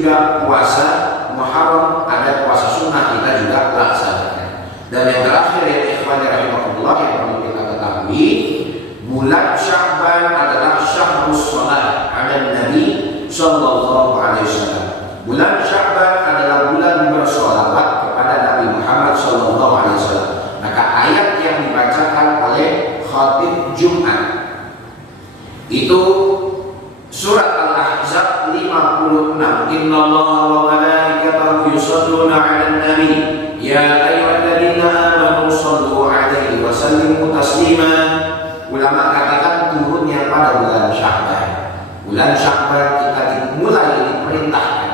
juga puasa Muharram, ada puasa sunnah kita juga laksanakan. Dan yang terakhir ya ikhwan rahimahullah yang perlu kita ketahui, bulan Sya'ban adalah syahrus shalah 'ala Nabi sallallahu alaihi wasallam. Bulan Sya'ban adalah bulan bersolawat kepada Nabi Muhammad sallallahu alaihi wasallam. Maka ayat yang dibacakan oleh khatib Jumat itu surat Al-Ahzab 56. Innallaha wa malaikatahu yusholluna 'alan nabi ya ayyuhalladzina amanu shallu 'alaihi wa sallimu taslima. Ulama katakan turunnya pada bulan Sya'ban. Bulan Sya'ban kita dimulai diperintahkan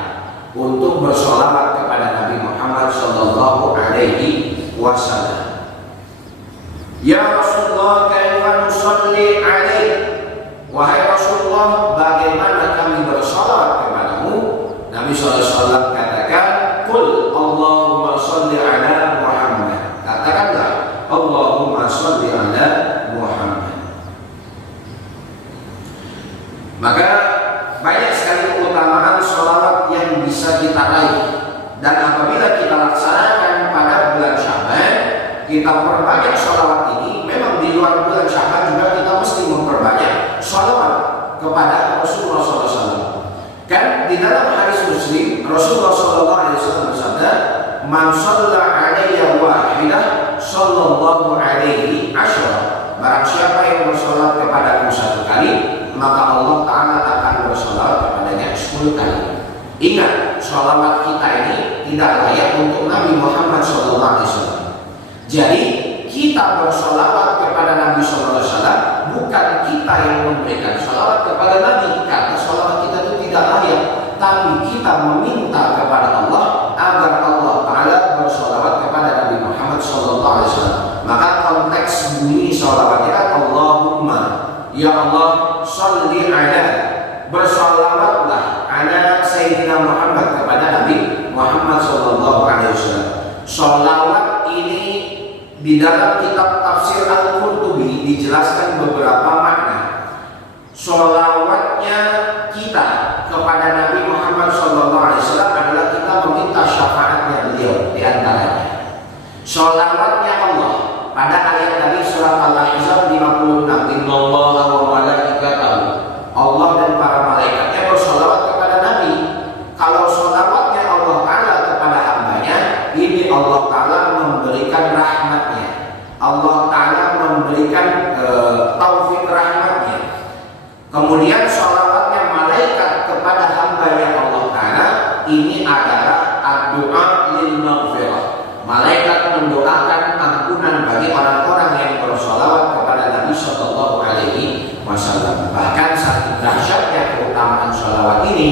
untuk bersolawat kepada Nabi Muhammad sallallahu alaihi wasallam. Ya Rasulullah, kaifa nusalli alaihi? Wahai Rasulullah, bagaimana kami bersolawat kepadamu? Nabi SAW katakan, Qul Allahumma salli ala Muhammad. Katakanlah, Allahumma salli ala Muhammad. Maka banyak sekali keutamaan sholawat yang bisa kita raih. Dan apabila kita laksanakan pada bulan Sya'ban, kita perbanyak sholawat ini. Memang di luar bulan Sya'ban juga kita mesti memperbanyak sholawat kepada Rasulullah SAW. Kan di dalam hadis Muslim Rasulullah SAW bersabda, Man shalla alayya wahidah sallallahu alaihi asyara. Barang siapa yang bersolat kepadaku satu kali, maka Allah Ta'ala akan bersolat kepadanya 10 kali. Ingat, sholawat kita ini tidak layak untuk Nabi Muhammad SAW. Jadi kita bersolawat kepada Nabi SAW, bukan kita yang memberikan solawat kepada Nabi, karena solawat kita itu tidak layak, tapi kita meminta kepada Allah agar Allah Ta'ala bersolawat kepada Nabi Muhammad SAW. Maka konteks bunyi solawatnya Allahumma, ya Allah, sholli ala, bersolawatlah ala Sayyidina Muhammad kepada Nabi Muhammad SAW. Solawat ini di dalam kitab tafsir Al-Qurtubi dijelaskan beberapa makna. Sholawatnya kita kepada Nabi Muhammad SAW adalah kita meminta syafaatnya beliau di antaranya. Sholawatnya Allah pada ayat tadi surat Al-Ahzab 56. Innallaha wa malaikatahu, Allah dan para malaikatnya bersolawat kepada Nabi. Kalau sholawatnya Allah Ta'ala kepada hambanya, ini Allah Ta'ala memberikan rahmatnya, Allah Ta'ala memberikan taufik rahmatnya. Kemudian sholawatnya malaikat kepada hambanya Allah Ta'ala, ini adalah doa lil maghfirah. Malaikat mendoakan ampunan bagi orang-orang yang bersolawat kepada Nabi Sallallahu Alaihi Wasallam. Bahkan saking dahsyatnya keutamaan sholawat ini,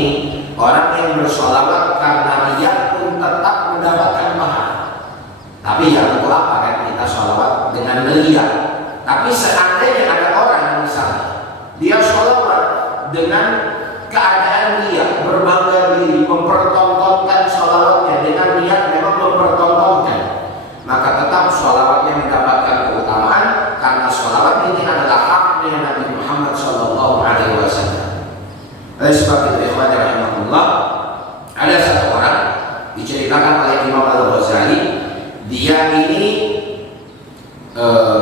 orang yang bersolawat karena riya pun tetap mendapatkan pahala. Tapi ya untuk apa kan kita sholawat dengan riya? Tapi seandainya ada orang misalnya dia sholawat dengan keadaan riya, berbangga diri, mempertontonkan sholawatnya dengan niat memang mempertontonkan, maka tetap sholawatnya mendapatkan keutamaan karena sholawat ini adalah haknya Nabi Muhammad Sallallahu Alaihi Wasallam. Oleh sebab itu, ikhwan rahimahullah, ada satu orang diceritakan oleh Imam Al-Ghazali, dia ini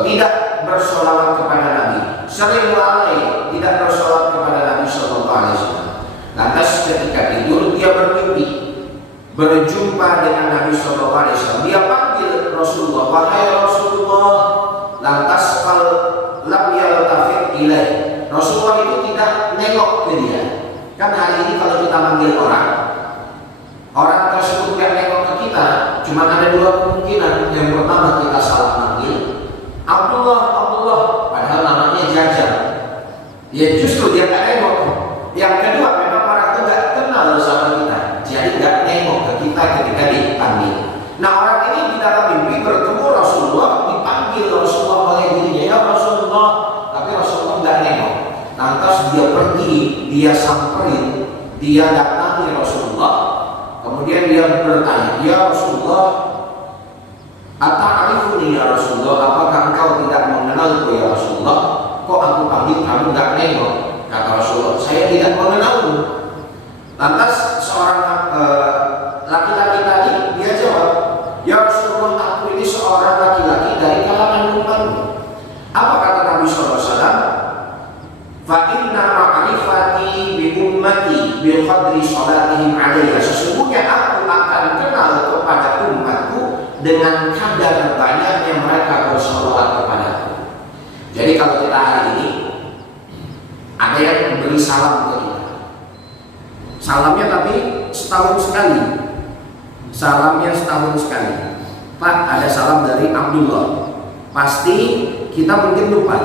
tidak bersolawat kepada Nabi, sering lalai tidak bersolawat kepada Nabi Sallallahu Alaihi Wasallam. Lantas ketika tidur dia bermimpi berjumpa dengan Nabi Sallallahu Alaihi Wasallam. Dia panggil Rasulullah, wahai Rasulullah. Lantas lam yaltafit ilaih, Rasulullah itu tidak nengok ke dia. Kan hari ini kalau kita manggil orang tersebut yang nengok ke kita, cuma ada dua kemungkinan. Yang pertama, kita salah manggil Abdullah, padahal namanya Jajar. Ya justru dia nggak nengok. Yang kedua, memang orang itu nggak kenal sama kita, jadi nggak nengok ke kita ketika dipanggil. Nah, orang ini di dalam mimpi bertemu Rasulullah, dipanggil Rasulullah oleh dirinya, ya Rasulullah, tapi Rasulullah nggak nengok. Lantas dia pergi, dia samperin, dia datangi Rasulullah. Kemudian dia bertanya, ya Rasulullah, ata'arifuni ya Rasulullah, apakah engkau tidak mengenalku ya Rasulullah? Kok aku panggil kamu nggak nengok? Kata Rasulullah, saya tidak mengenalmu. Lantas seorang bi qadri salatihim alayya. Sesungguhnya aku akan kenal kepada umatku dengan kadar banyaknya mereka bersolawat kepadaku. Jadi kalau kita hari ini ada yang beri salam ke kita, salamnya tapi setahun sekali, salamnya setahun sekali. Pak, ada salam dari Abdullah, pasti kita mungkin lupa.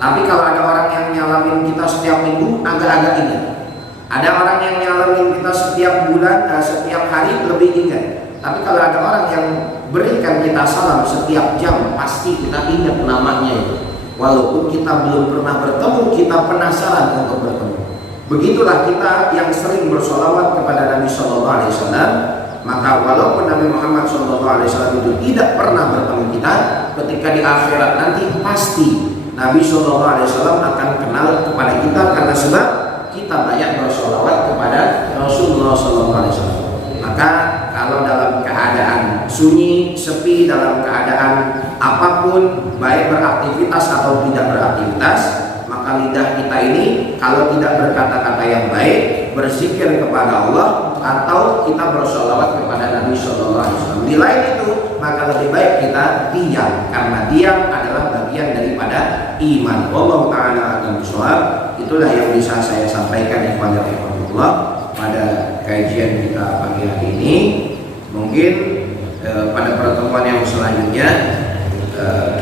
Tapi kalau ada orang yang nyalamin kita setiap minggu, agak-agak ingat. Ada orang yang nyalamin kita setiap bulan, setiap hari, lebih ingat. Tapi kalau ada orang yang berikan kita salam setiap jam, pasti kita ingat namanya itu. Walaupun kita belum pernah bertemu, kita penasaran untuk bertemu. Begitulah kita yang sering bersolawat kepada Nabi Shallallahu Alaihi Wasallam. Maka walaupun Nabi Muhammad SAW itu tidak pernah bertemu kita, ketika di akhirat nanti pasti Nabi SAW akan kenal kepada kita, karena sebab kita banyak bersolawat kepada Rasulullah SAW. Maka kalau dalam keadaan sunyi, sepi, dalam keadaan apapun, baik beraktivitas atau tidak beraktivitas, maka lidah kita ini kalau tidak berkata-kata yang baik, berzikir kepada Allah, atau kita bersolawat kepada Nabi Shallallahu Alaihi Wasallam. Di lain itu, maka lebih baik kita diam, karena diam adalah bagian daripada iman. Allah Taala akan bersoal. Itulah yang bisa saya sampaikan kepada Allah pada kajian kita pagi hari ini. Mungkin pada pertemuan yang selanjutnya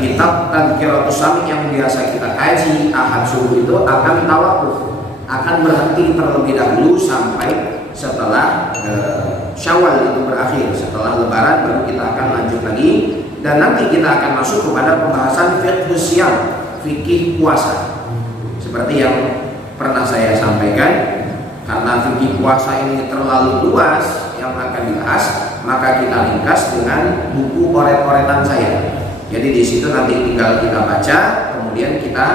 kitab Tadhkiratus Sami yang biasa kita kaji Ahad subuh itu akan tawakuf, akan berhenti terlebih dahulu sampai setelah Syawal itu berakhir. Setelah Lebaran baru kita akan lanjut lagi, dan nanti kita akan masuk kepada pembahasan fiqh siyam, fikih puasa. Seperti yang pernah saya sampaikan, karena fikih puasa ini terlalu luas yang akan dibahas, maka kita ringkas dengan buku oret-oretan saya. Jadi di situ nanti tinggal kita baca, kemudian kita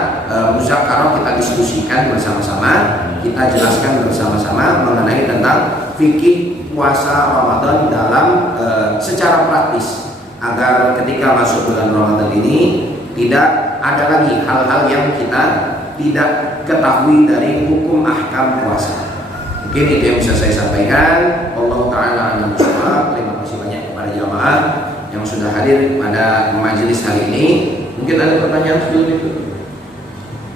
muzakarah, kita diskusikan bersama-sama, kita jelaskan bersama-sama mengenai tentang fikih puasa Ramadan dalam secara praktis, agar ketika masuk bulan Ramadan ini tidak ada lagi hal-hal yang kita tidak ketahui dari hukum ahkam puasa. Mungkin itu yang bisa saya sampaikan. Allah Ta'ala a'lam bishawab. Terima kasih banyak kepada jamaah yang sudah hadir pada majelis hari ini. Mungkin ada pertanyaan sebelum itu?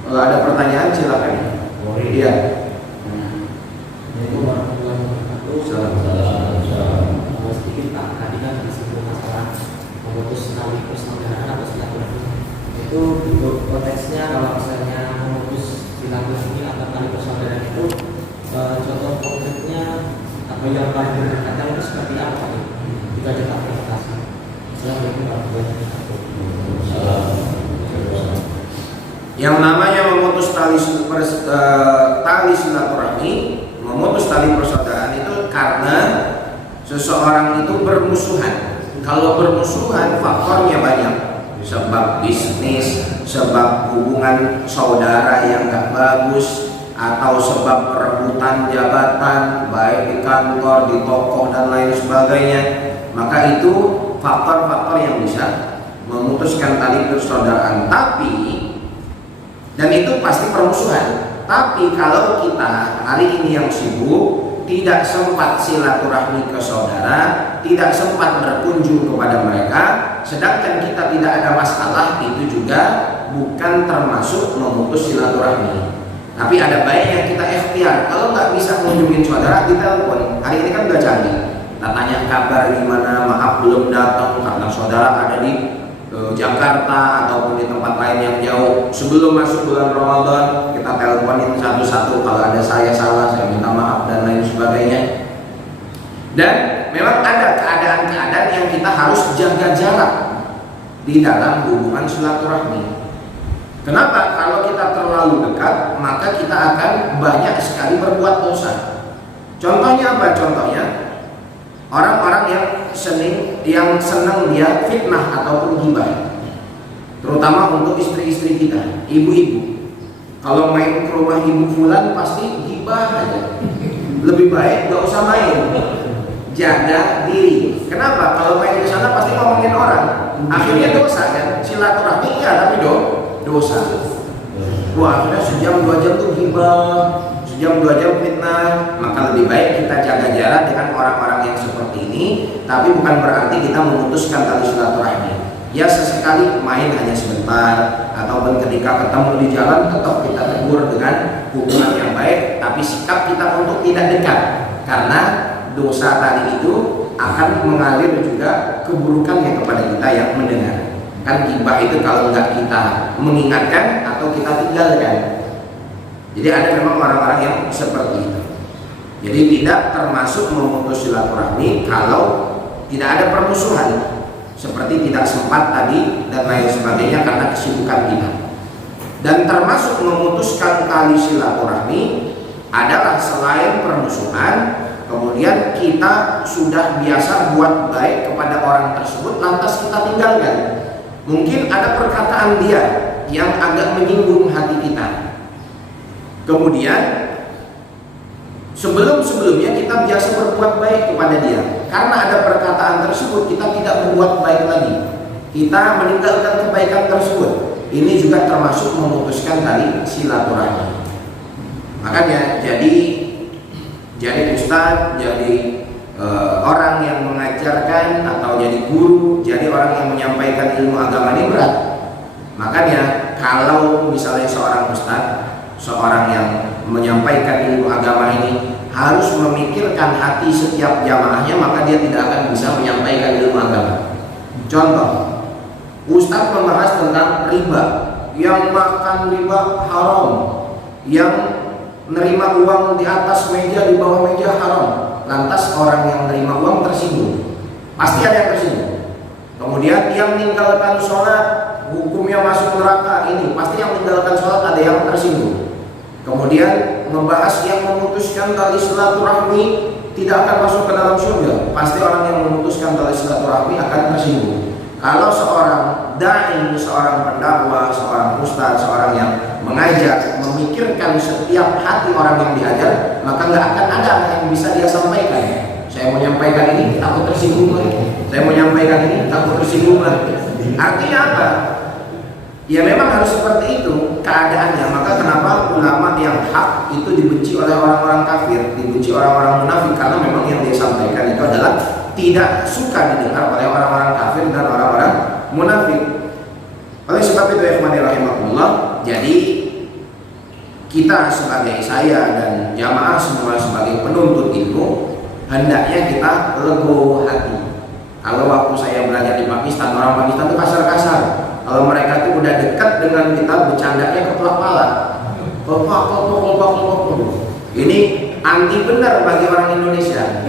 Kalau ada pertanyaan silakan. Iya. Sedikit Pak, tadi kan disebut masalah memutus tali persaudaraan atau silaturahmi. Itu konteksnya kalau misalnya memutus silaturahmi atau tali persaudaraan itu, contoh konkretnya atau yang paling berdekatan itu seperti apa? Itu aja Pak, terima kasih. Assalamualaikum warahmatullahi wabarakatuh. Yang namanya memutus tali silaturahmi, memutus tali persaudaraan itu karena seseorang itu bermusuhan. Kalau bermusuhan faktornya banyak, sebab bisnis, sebab hubungan saudara yang gak bagus, atau sebab perebutan jabatan baik di kantor, di toko dan lain sebagainya. Maka itu faktor-faktor yang bisa memutuskan tali persaudaraan. Dan itu pasti permusuhan. Tapi kalau kita hari ini yang sibuk, tidak sempat silaturahmi ke saudara, tidak sempat berkunjung kepada mereka, sedangkan kita tidak ada masalah, itu juga bukan termasuk memutus silaturahmi. Tapi ada baiknya kita ikhtiar. Kalau nggak bisa mengunjungin saudara, ditelepon. Hari ini kan udah canggih. Kita tanya kabar gimana, maaf belum datang karena saudara ada di Jakarta ataupun di tempat lain yang jauh. Sebelum masuk bulan Ramadan, kita teleponin satu-satu. Kalau ada saya salah, saya minta maaf dan lain sebagainya. Dan memang ada keadaan-keadaan yang kita harus jaga jarak di dalam hubungan silaturahmi. Kenapa? Kalau kita terlalu dekat, maka kita akan banyak sekali berbuat dosa. Contohnya apa? Contohnya orang-orang yang senang dia fitnah ataupun gibah, terutama untuk istri-istri kita, ibu-ibu. Kalau main ke rumah ibu fulan pasti gibah aja. Lebih baik gak usah main, jaga diri. Kenapa? Kalau main ke sana pasti ngomongin orang, akhirnya dosa kan. Silaturahmi iya, tapi dosa. Wah, akhirnya sejam 2 jam tuh gibah, sejam 2 jam fitnah, maka lebih baik kita jaga jarak dengan orang-orang yang seperti ini. Tapi bukan berarti kita memutuskan tali silaturahmi. Ya sesekali main hanya sebentar, ataupun ketika ketemu di jalan tetap kita tegur dengan hubungan yang baik, tapi sikap kita untuk tidak dekat, karena dosa tadi itu akan mengalir juga keburukannya kepada kita yang mendengar. Kan gibah itu kalau nggak kita mengingatkan atau kita tinggalkan. Jadi ada memang orang-orang yang seperti itu. Jadi tidak termasuk memutus silaturahmi kalau tidak ada permusuhan, seperti tidak sempat tadi dan lain sebagainya karena kesibukan kita. Dan termasuk memutuskan tali silaturahmi adalah selain permusuhan, kemudian kita sudah biasa buat baik kepada orang tersebut, lantas kita tinggalkan. Mungkin ada perkataan dia yang agak menyinggung hati kita. Kemudian sebelum-sebelumnya kita biasa berbuat baik kepada dia. Karena ada perkataan tersebut, kita tidak berbuat baik lagi. Kita meninggalkan kebaikan tersebut. Ini juga termasuk memutuskan tali silaturahmi. Makanya jadi ustadz, jadi orang yang mengajarkan atau jadi guru, jadi orang yang menyampaikan ilmu agama ini berat. Makanya kalau misalnya seorang ustadz, seorang yang menyampaikan ilmu agama ini harus memikirkan hati setiap jamaahnya, maka dia tidak akan bisa menyampaikan ilmu agama. Contoh, ustadz membahas tentang riba, yang makan riba haram, yang menerima uang di atas meja, di bawah meja haram. Lantas orang yang menerima uang tersinggung, pasti ada yang tersinggung. Kemudian yang meninggalkan sholat, hukumnya masuk neraka, ini pasti yang meninggalkan sholat ada yang tersinggung. Kemudian membahas yang memutuskan tali silaturahmi tidak akan masuk ke dalam surga, pasti orang yang memutuskan tali silaturahmi akan tersinggung. Kalau seorang dai, seorang pendakwah, seorang ustadz, seorang yang mengajak, memikirkan setiap hati orang yang diajar, maka nggak akan ada yang bisa dia sampaikan. Saya mau menyampaikan ini, takut tersinggung lagi. Saya mau menyampaikan ini, takut tersinggung lagi. Artinya apa? Ya memang harus seperti itu keadaannya. Maka kenapa ulama yang hak itu dibenci oleh orang-orang kafir, dibenci orang-orang munafik, karena memang yang dia sampaikan itu adalah tidak suka didengar oleh orang-orang kafir dan orang-orang munafik. Oleh sebab itu ya rahimahullah, jadi kita sebagai saya dan jamaah semua sebagai penuntut ilmu hendaknya kita legowo hati. Kalau waktu saya belajar di Pakistan, orang Pakistan itu kasar-kasar. Kalau mereka itu udah dekat dengan kita, bercandanya keplak pala. Ini anti benar bagi orang Indonesia.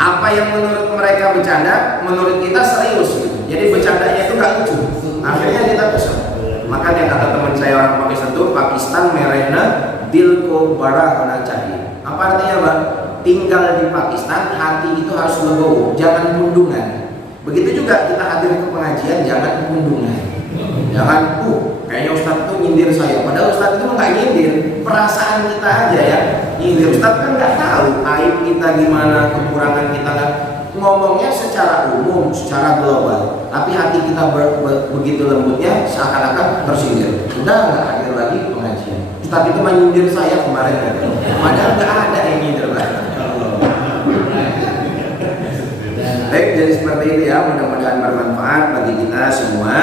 Apa yang menurut mereka bercanda, menurut kita serius. Jadi bercandanya itu gak lucu. Akhirnya kita kesel. Makanya kata teman saya orang Pakistan itu, Pakistan merena dilko barahana cahi. Apa artinya Bang? Tinggal di Pakistan, hati itu harus legowo, jangan pundungan. Begitu juga kita hadir ke pengajian, jangan pundungan. Jangan, kayaknya Ustadz itu nyindir saya. Padahal Ustadz itu nggak nyindir, perasaan kita aja ya. Nyindir Ustadz kan nggak tahu aib kita gimana, kekurangan kita kan. Ngomongnya secara umum, secara global. Tapi hati kita begitu lembutnya, seakan-akan tersindir. Sudah nggak hadir lagi pengajian. Ustadz itu menyindir saya kemarin. Padahal nggak ada yang nyindir lagi. Baik, jadi seperti itu ya. Mudah-mudahan bermanfaat bagi kita semua.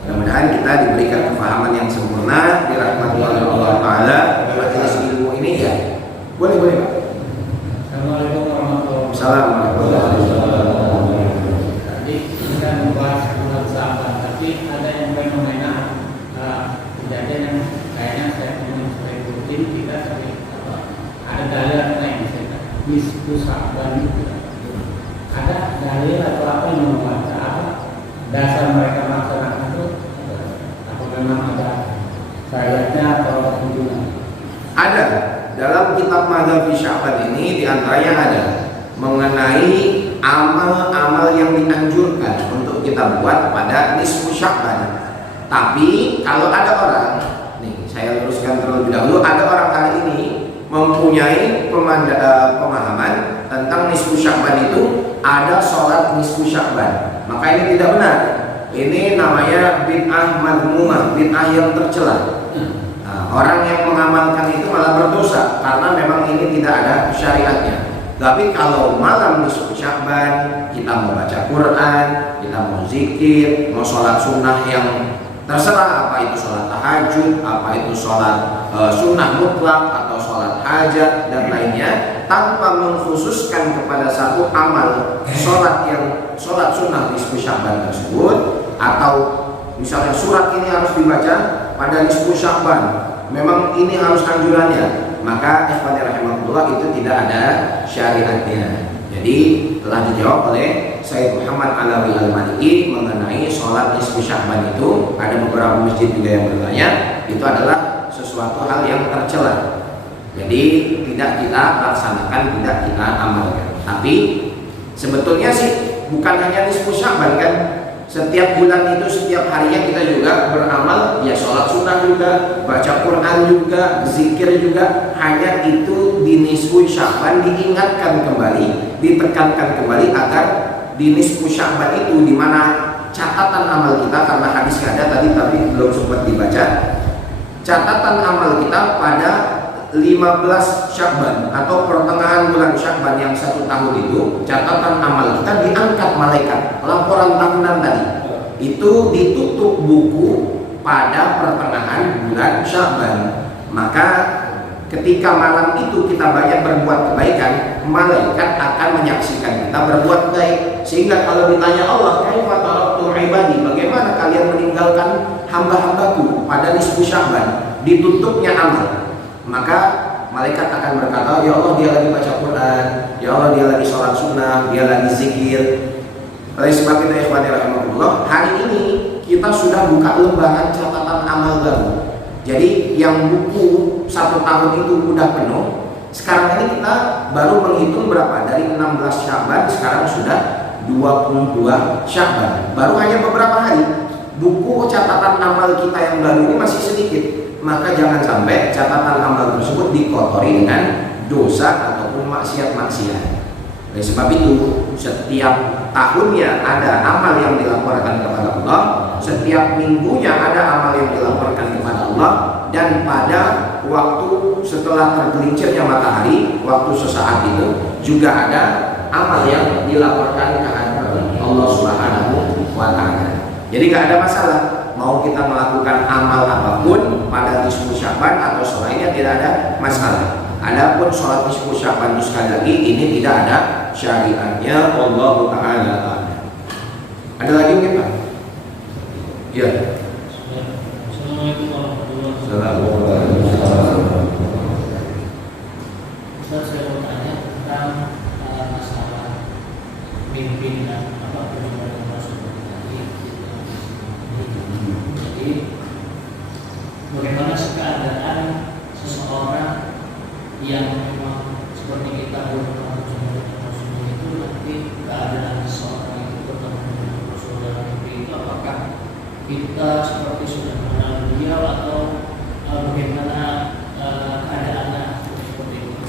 Mudah-mudahan kita diberikan kefahaman yang sempurna, dirahmati oleh Allah Taala. Majelis ilmu ini ya. Boleh Pak. Assalamualaikum warahmatullahi Wassalamualaikum. Tadi kita membahas tentang sahabat, tapi ada yang fenomena kejadian yang kayaknya saya sering rutin kita sering ada dalil lain misalnya nisfu sahabat itu. Ada dalil atau apa yang membaca apa dasar mereka melaksanakan itu? Apa memang ada syariatnya atau kunjungan? Ada dalam kitab Madzhab Sya'ban ini diantaranya ada mengenai amal-amal yang dianjurkan untuk kita buat pada nisfu Sya'ban. Tapi kalau ada orang, nih saya luruskan terlebih dahulu, ada orang kali ini mempunyai pemahaman tentang nisfu Sya'ban itu ada sholat nisfu Sya'ban, maka ini tidak benar. Ini namanya bid'ah madmumah, bid'ah yang tercela. Nah, orang yang mengamalkan itu malah berdosa karena memang ini tidak ada syariatnya. Tapi kalau malam nisfu Sya'ban kita mau baca Quran, kita mau zikir, mau sholat sunnah yang terserah, apa itu sholat tahajud, apa itu sholat sunnah mutlak atau sholat hajat dan lainnya, tanpa mengkhususkan kepada satu amal sholat sunnah nisfu Sya'ban tersebut, atau misalnya surat ini harus dibaca pada nisfu Sya'ban, memang ini harus anjurannya, maka ikhwani rahimahullah itu tidak ada syariatnya. Jadi telah dijawab oleh Sayyid Muhammad Alawi Al-Maliki mengenai sholat nisfu Sya'ban itu. Ada beberapa masjid juga yang bertanya, itu adalah sesuatu hal yang tercela, jadi tidak kita laksanakan, tidak kita amalkan. Tapi sebetulnya sih bukan hanya nisfu Sya'ban kan, setiap bulan itu setiap harinya kita juga beramal, ya sholat sunnah juga, baca Quran juga, zikir juga. Hanya itu di nisfu Sya'ban diingatkan kembali, ditekankan kembali agar di nisfu Sya'ban itu di mana catatan amal kita, karena hadisnya ada tadi tapi belum sempat dibaca. Catatan amal kita pada 15 Sya'ban atau pertengahan bulan Sya'ban yang 1 tahun itu, catatan amal kita diangkat malaikat. Laporan tahunan tadi itu ditutup buku pada pertengahan bulan Sya'ban. Maka ketika malam itu kita banyak berbuat kebaikan, malaikat akan menyaksikan kita berbuat baik. Sehingga kalau ditanya Allah, kaifa taraktu ibadi, bagaimana kalian meninggalkan hamba-hambaku pada nisfu Sya'ban, ditutupnya amal, maka malaikat akan berkata, ya Allah dia lagi baca Quran, ya Allah dia lagi sholat sunnah, dia lagi zikir. Oleh sebab itu ikhwani rahimahullah, hari ini kita sudah buka lembaran catatan amal baru. Jadi yang buku 1 tahun itu udah penuh, sekarang ini kita baru menghitung berapa, dari 16 Sya'ban sekarang sudah 22 Sya'ban, baru hanya beberapa hari. Buku catatan amal kita yang baru ini masih sedikit, maka jangan sampai catatan amal tersebut dikotori dengan dosa ataupun maksiat-maksiat. Oleh sebab itu setiap tahunnya ada amal yang dilaporkan kepada Allah, setiap minggunya ada amal yang dilaporkan kepada Allah, dan pada waktu setelah tergelincirnya matahari, waktu sesaat itu juga ada amal yang dilaporkan kepada Allah Subhanahu wa Ta'ala. Jadi nggak ada masalah mau kita melakukan amal apapun pada nisfu Sya'ban atau selainnya, tidak ada masalah. Adapun sholat nisfu Sya'ban itu sekali lagi ini tidak ada syariatnya. Allahu Ta'ala. Ada lagi mungkin Pak? Ya. Assalamualaikum warahmatullahi Wabarakatuh. Ustaz, saya mau tanya tentang masalah mimpi dan apa penyebaran Rasulullah tadi. Jadi bagaimana keadaan seseorang yang memang seperti kita bertemu dengan Rasulullah itu, nanti keadaan seseorang itu bertemu dengan Rasulullah mimpi itu, apakah kita seperti sudah mengenal beliau atau bagaimana keadaannya seperti itu?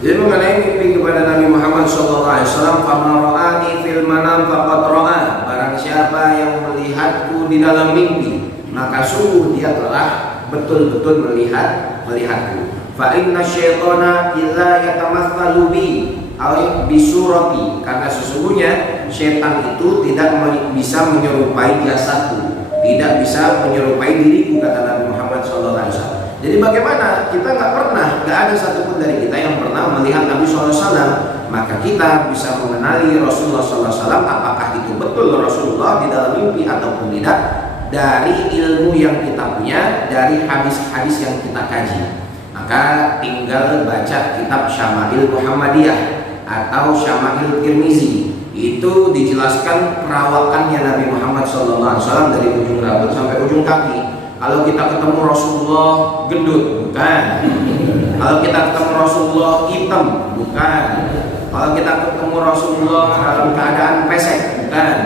Jadi mengenai mimpi kepada Nabi Muhammad SAW, "Faman ra'ani fil manam faqad ra'a." Barang siapa yang melihatku di dalam mimpi, maka sungguh dia telah betul-betul melihatku. Fa inna syaitana illa yatamatsalu bi aw bi surati. Karena sesungguhnya setan itu tidak bisa menyerupai jasadku, tidak bisa menyerupai diriku, kata Nabi Muhammad SAW. Jadi bagaimana? Kita nggak ada satupun dari kita yang pernah melihat Nabi SAW. Maka kita bisa mengenali Rasulullah SAW, apakah itu betul Rasulullah di dalam mimpi ataupun tidak, dari ilmu yang kita punya, dari hadis-hadis yang kita kaji. Maka tinggal baca kitab Syama'il Muhammadiyah atau Syama'il Tirmizi. Itu dijelaskan perawakannya Nabi Muhammad SAW dari ujung rambut sampai ujung kaki. Kalau kita ketemu Rasulullah gendut, bukan. Kalau kita ketemu Rasulullah hitam, bukan. Kalau kita ketemu Rasulullah dalam keadaan pesek, bukan.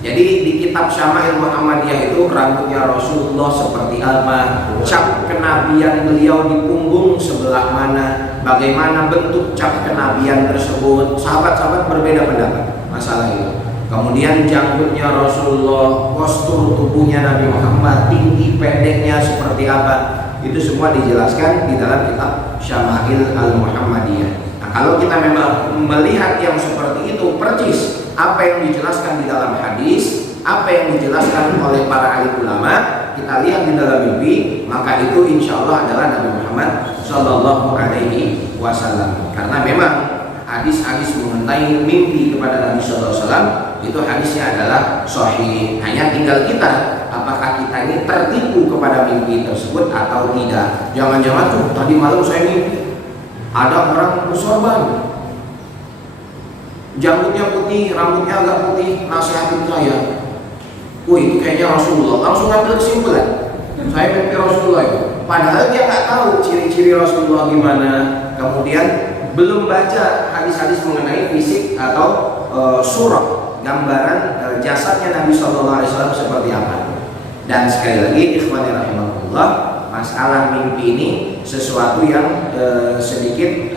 Jadi di kitab Syama'il Muhammadiyah itu rambutnya Rasulullah seperti apa, cap kenabian beliau di punggung sebelah mana, bagaimana bentuk cap kenabian tersebut. Sahabat-sahabat berbeda pendapat masalah itu. kemudian janggutnya Rasulullah, postur tubuhnya Nabi Muhammad, tinggi pendeknya seperti apa, itu semua dijelaskan di dalam kitab Syama'il Al-Muhammadiyah. Nah, kalau kita memang melihat yang seperti itu percis apa yang dijelaskan di dalam hadis, apa yang dijelaskan oleh para ahli ulama, kita lihat di dalam mimpi, maka itu insya Allah adalah Nabi Muhammad Sallallahu Alaihi Wasallam. Karena memang hadis-hadis mengenai mimpi kepada Nabi Sallallahu Alaihi Wasallam itu hadisnya adalah sahih. Hanya tinggal kita, apakah kita ini tertipu kepada mimpi tersebut atau tidak. Jangan-jangan tuh tadi malam saya mimpi ada orang bersorban, janggutnya putih, rambutnya agak putih, nasihatin saya. Itu kayaknya Rasulullah. Langsung ambil kesimpulan, saya mimpi Rasulullah itu. Padahal dia nggak tahu ciri-ciri Rasulullah gimana. Kemudian belum baca hadis-hadis mengenai fisik atau surah, gambaran jasadnya Nabi Sallallahu Alaihi Wasallam seperti apa. Dan sekali lagi, ikhwani rahimahullah, masalah mimpi ini sesuatu yang sedikit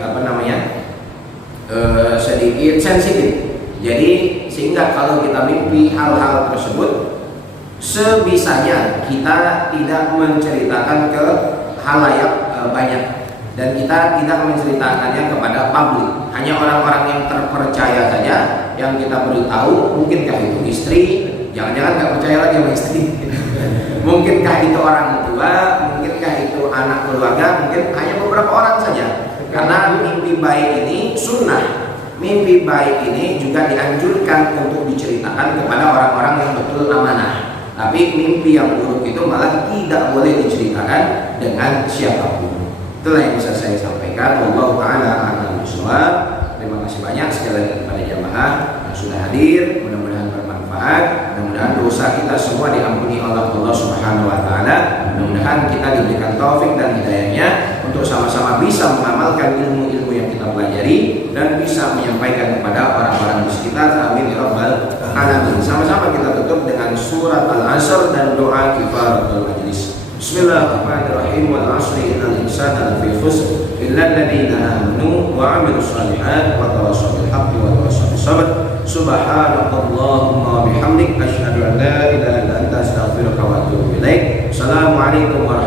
sedikit sensitif. Jadi sehingga kalau kita mimpi hal-hal tersebut, sebisanya kita tidak menceritakan ke halayak banyak, dan kita tidak menceritakannya kepada publik. Hanya orang-orang yang terpercaya saja yang kita beritahu. Mungkinkah itu istri? Jangan-jangan nggak percaya lagi sama istri. Mungkinkah itu orang tua? Mungkinkah itu anak keluarga? Mungkin hanya beberapa orang saja. Karena mimpi baik ini sunnah. Mimpi baik ini juga dianjurkan untuk diceritakan kepada orang-orang yang betul amanah. Tapi mimpi yang buruk itu malah tidak boleh diceritakan dengan siapapun. Itulah yang bisa saya sampaikan. Wallahu ta'ala a'lam bishawab. Terima kasih banyak sekali lagi kepada jamaah yang sudah hadir. Mudah-mudahan bermanfaat. Mudah-mudahan dosa kita semua diampuni oleh Allah Subhanahu wa taala. Mudah-mudahan kita diberikan taufik dan hidayahnya untuk sama-sama bisa mengamalkan ilmu-ilmu yang kita pelajari dan bisa menyampaikan kepada orang-orang di sekitar. Amin ya rabbal alamin. Sama-sama kita tutup dengan surat Al-Asr dan doa kifaratul majlis. Bismillahirrahmanirrahim. Wal 'ashri innal insana lafi khusr illa alladziina aamanu wa 'amilus shalihaati wa tawassaw bil haqqi wa tawassaw bis sabr. Subhanakallahumma wa bihamdik asyhadu an la ilaha illa anta astaghfiruka wa atubu ilaik. Assalamualaikum warahmatullahi wabarakatuh.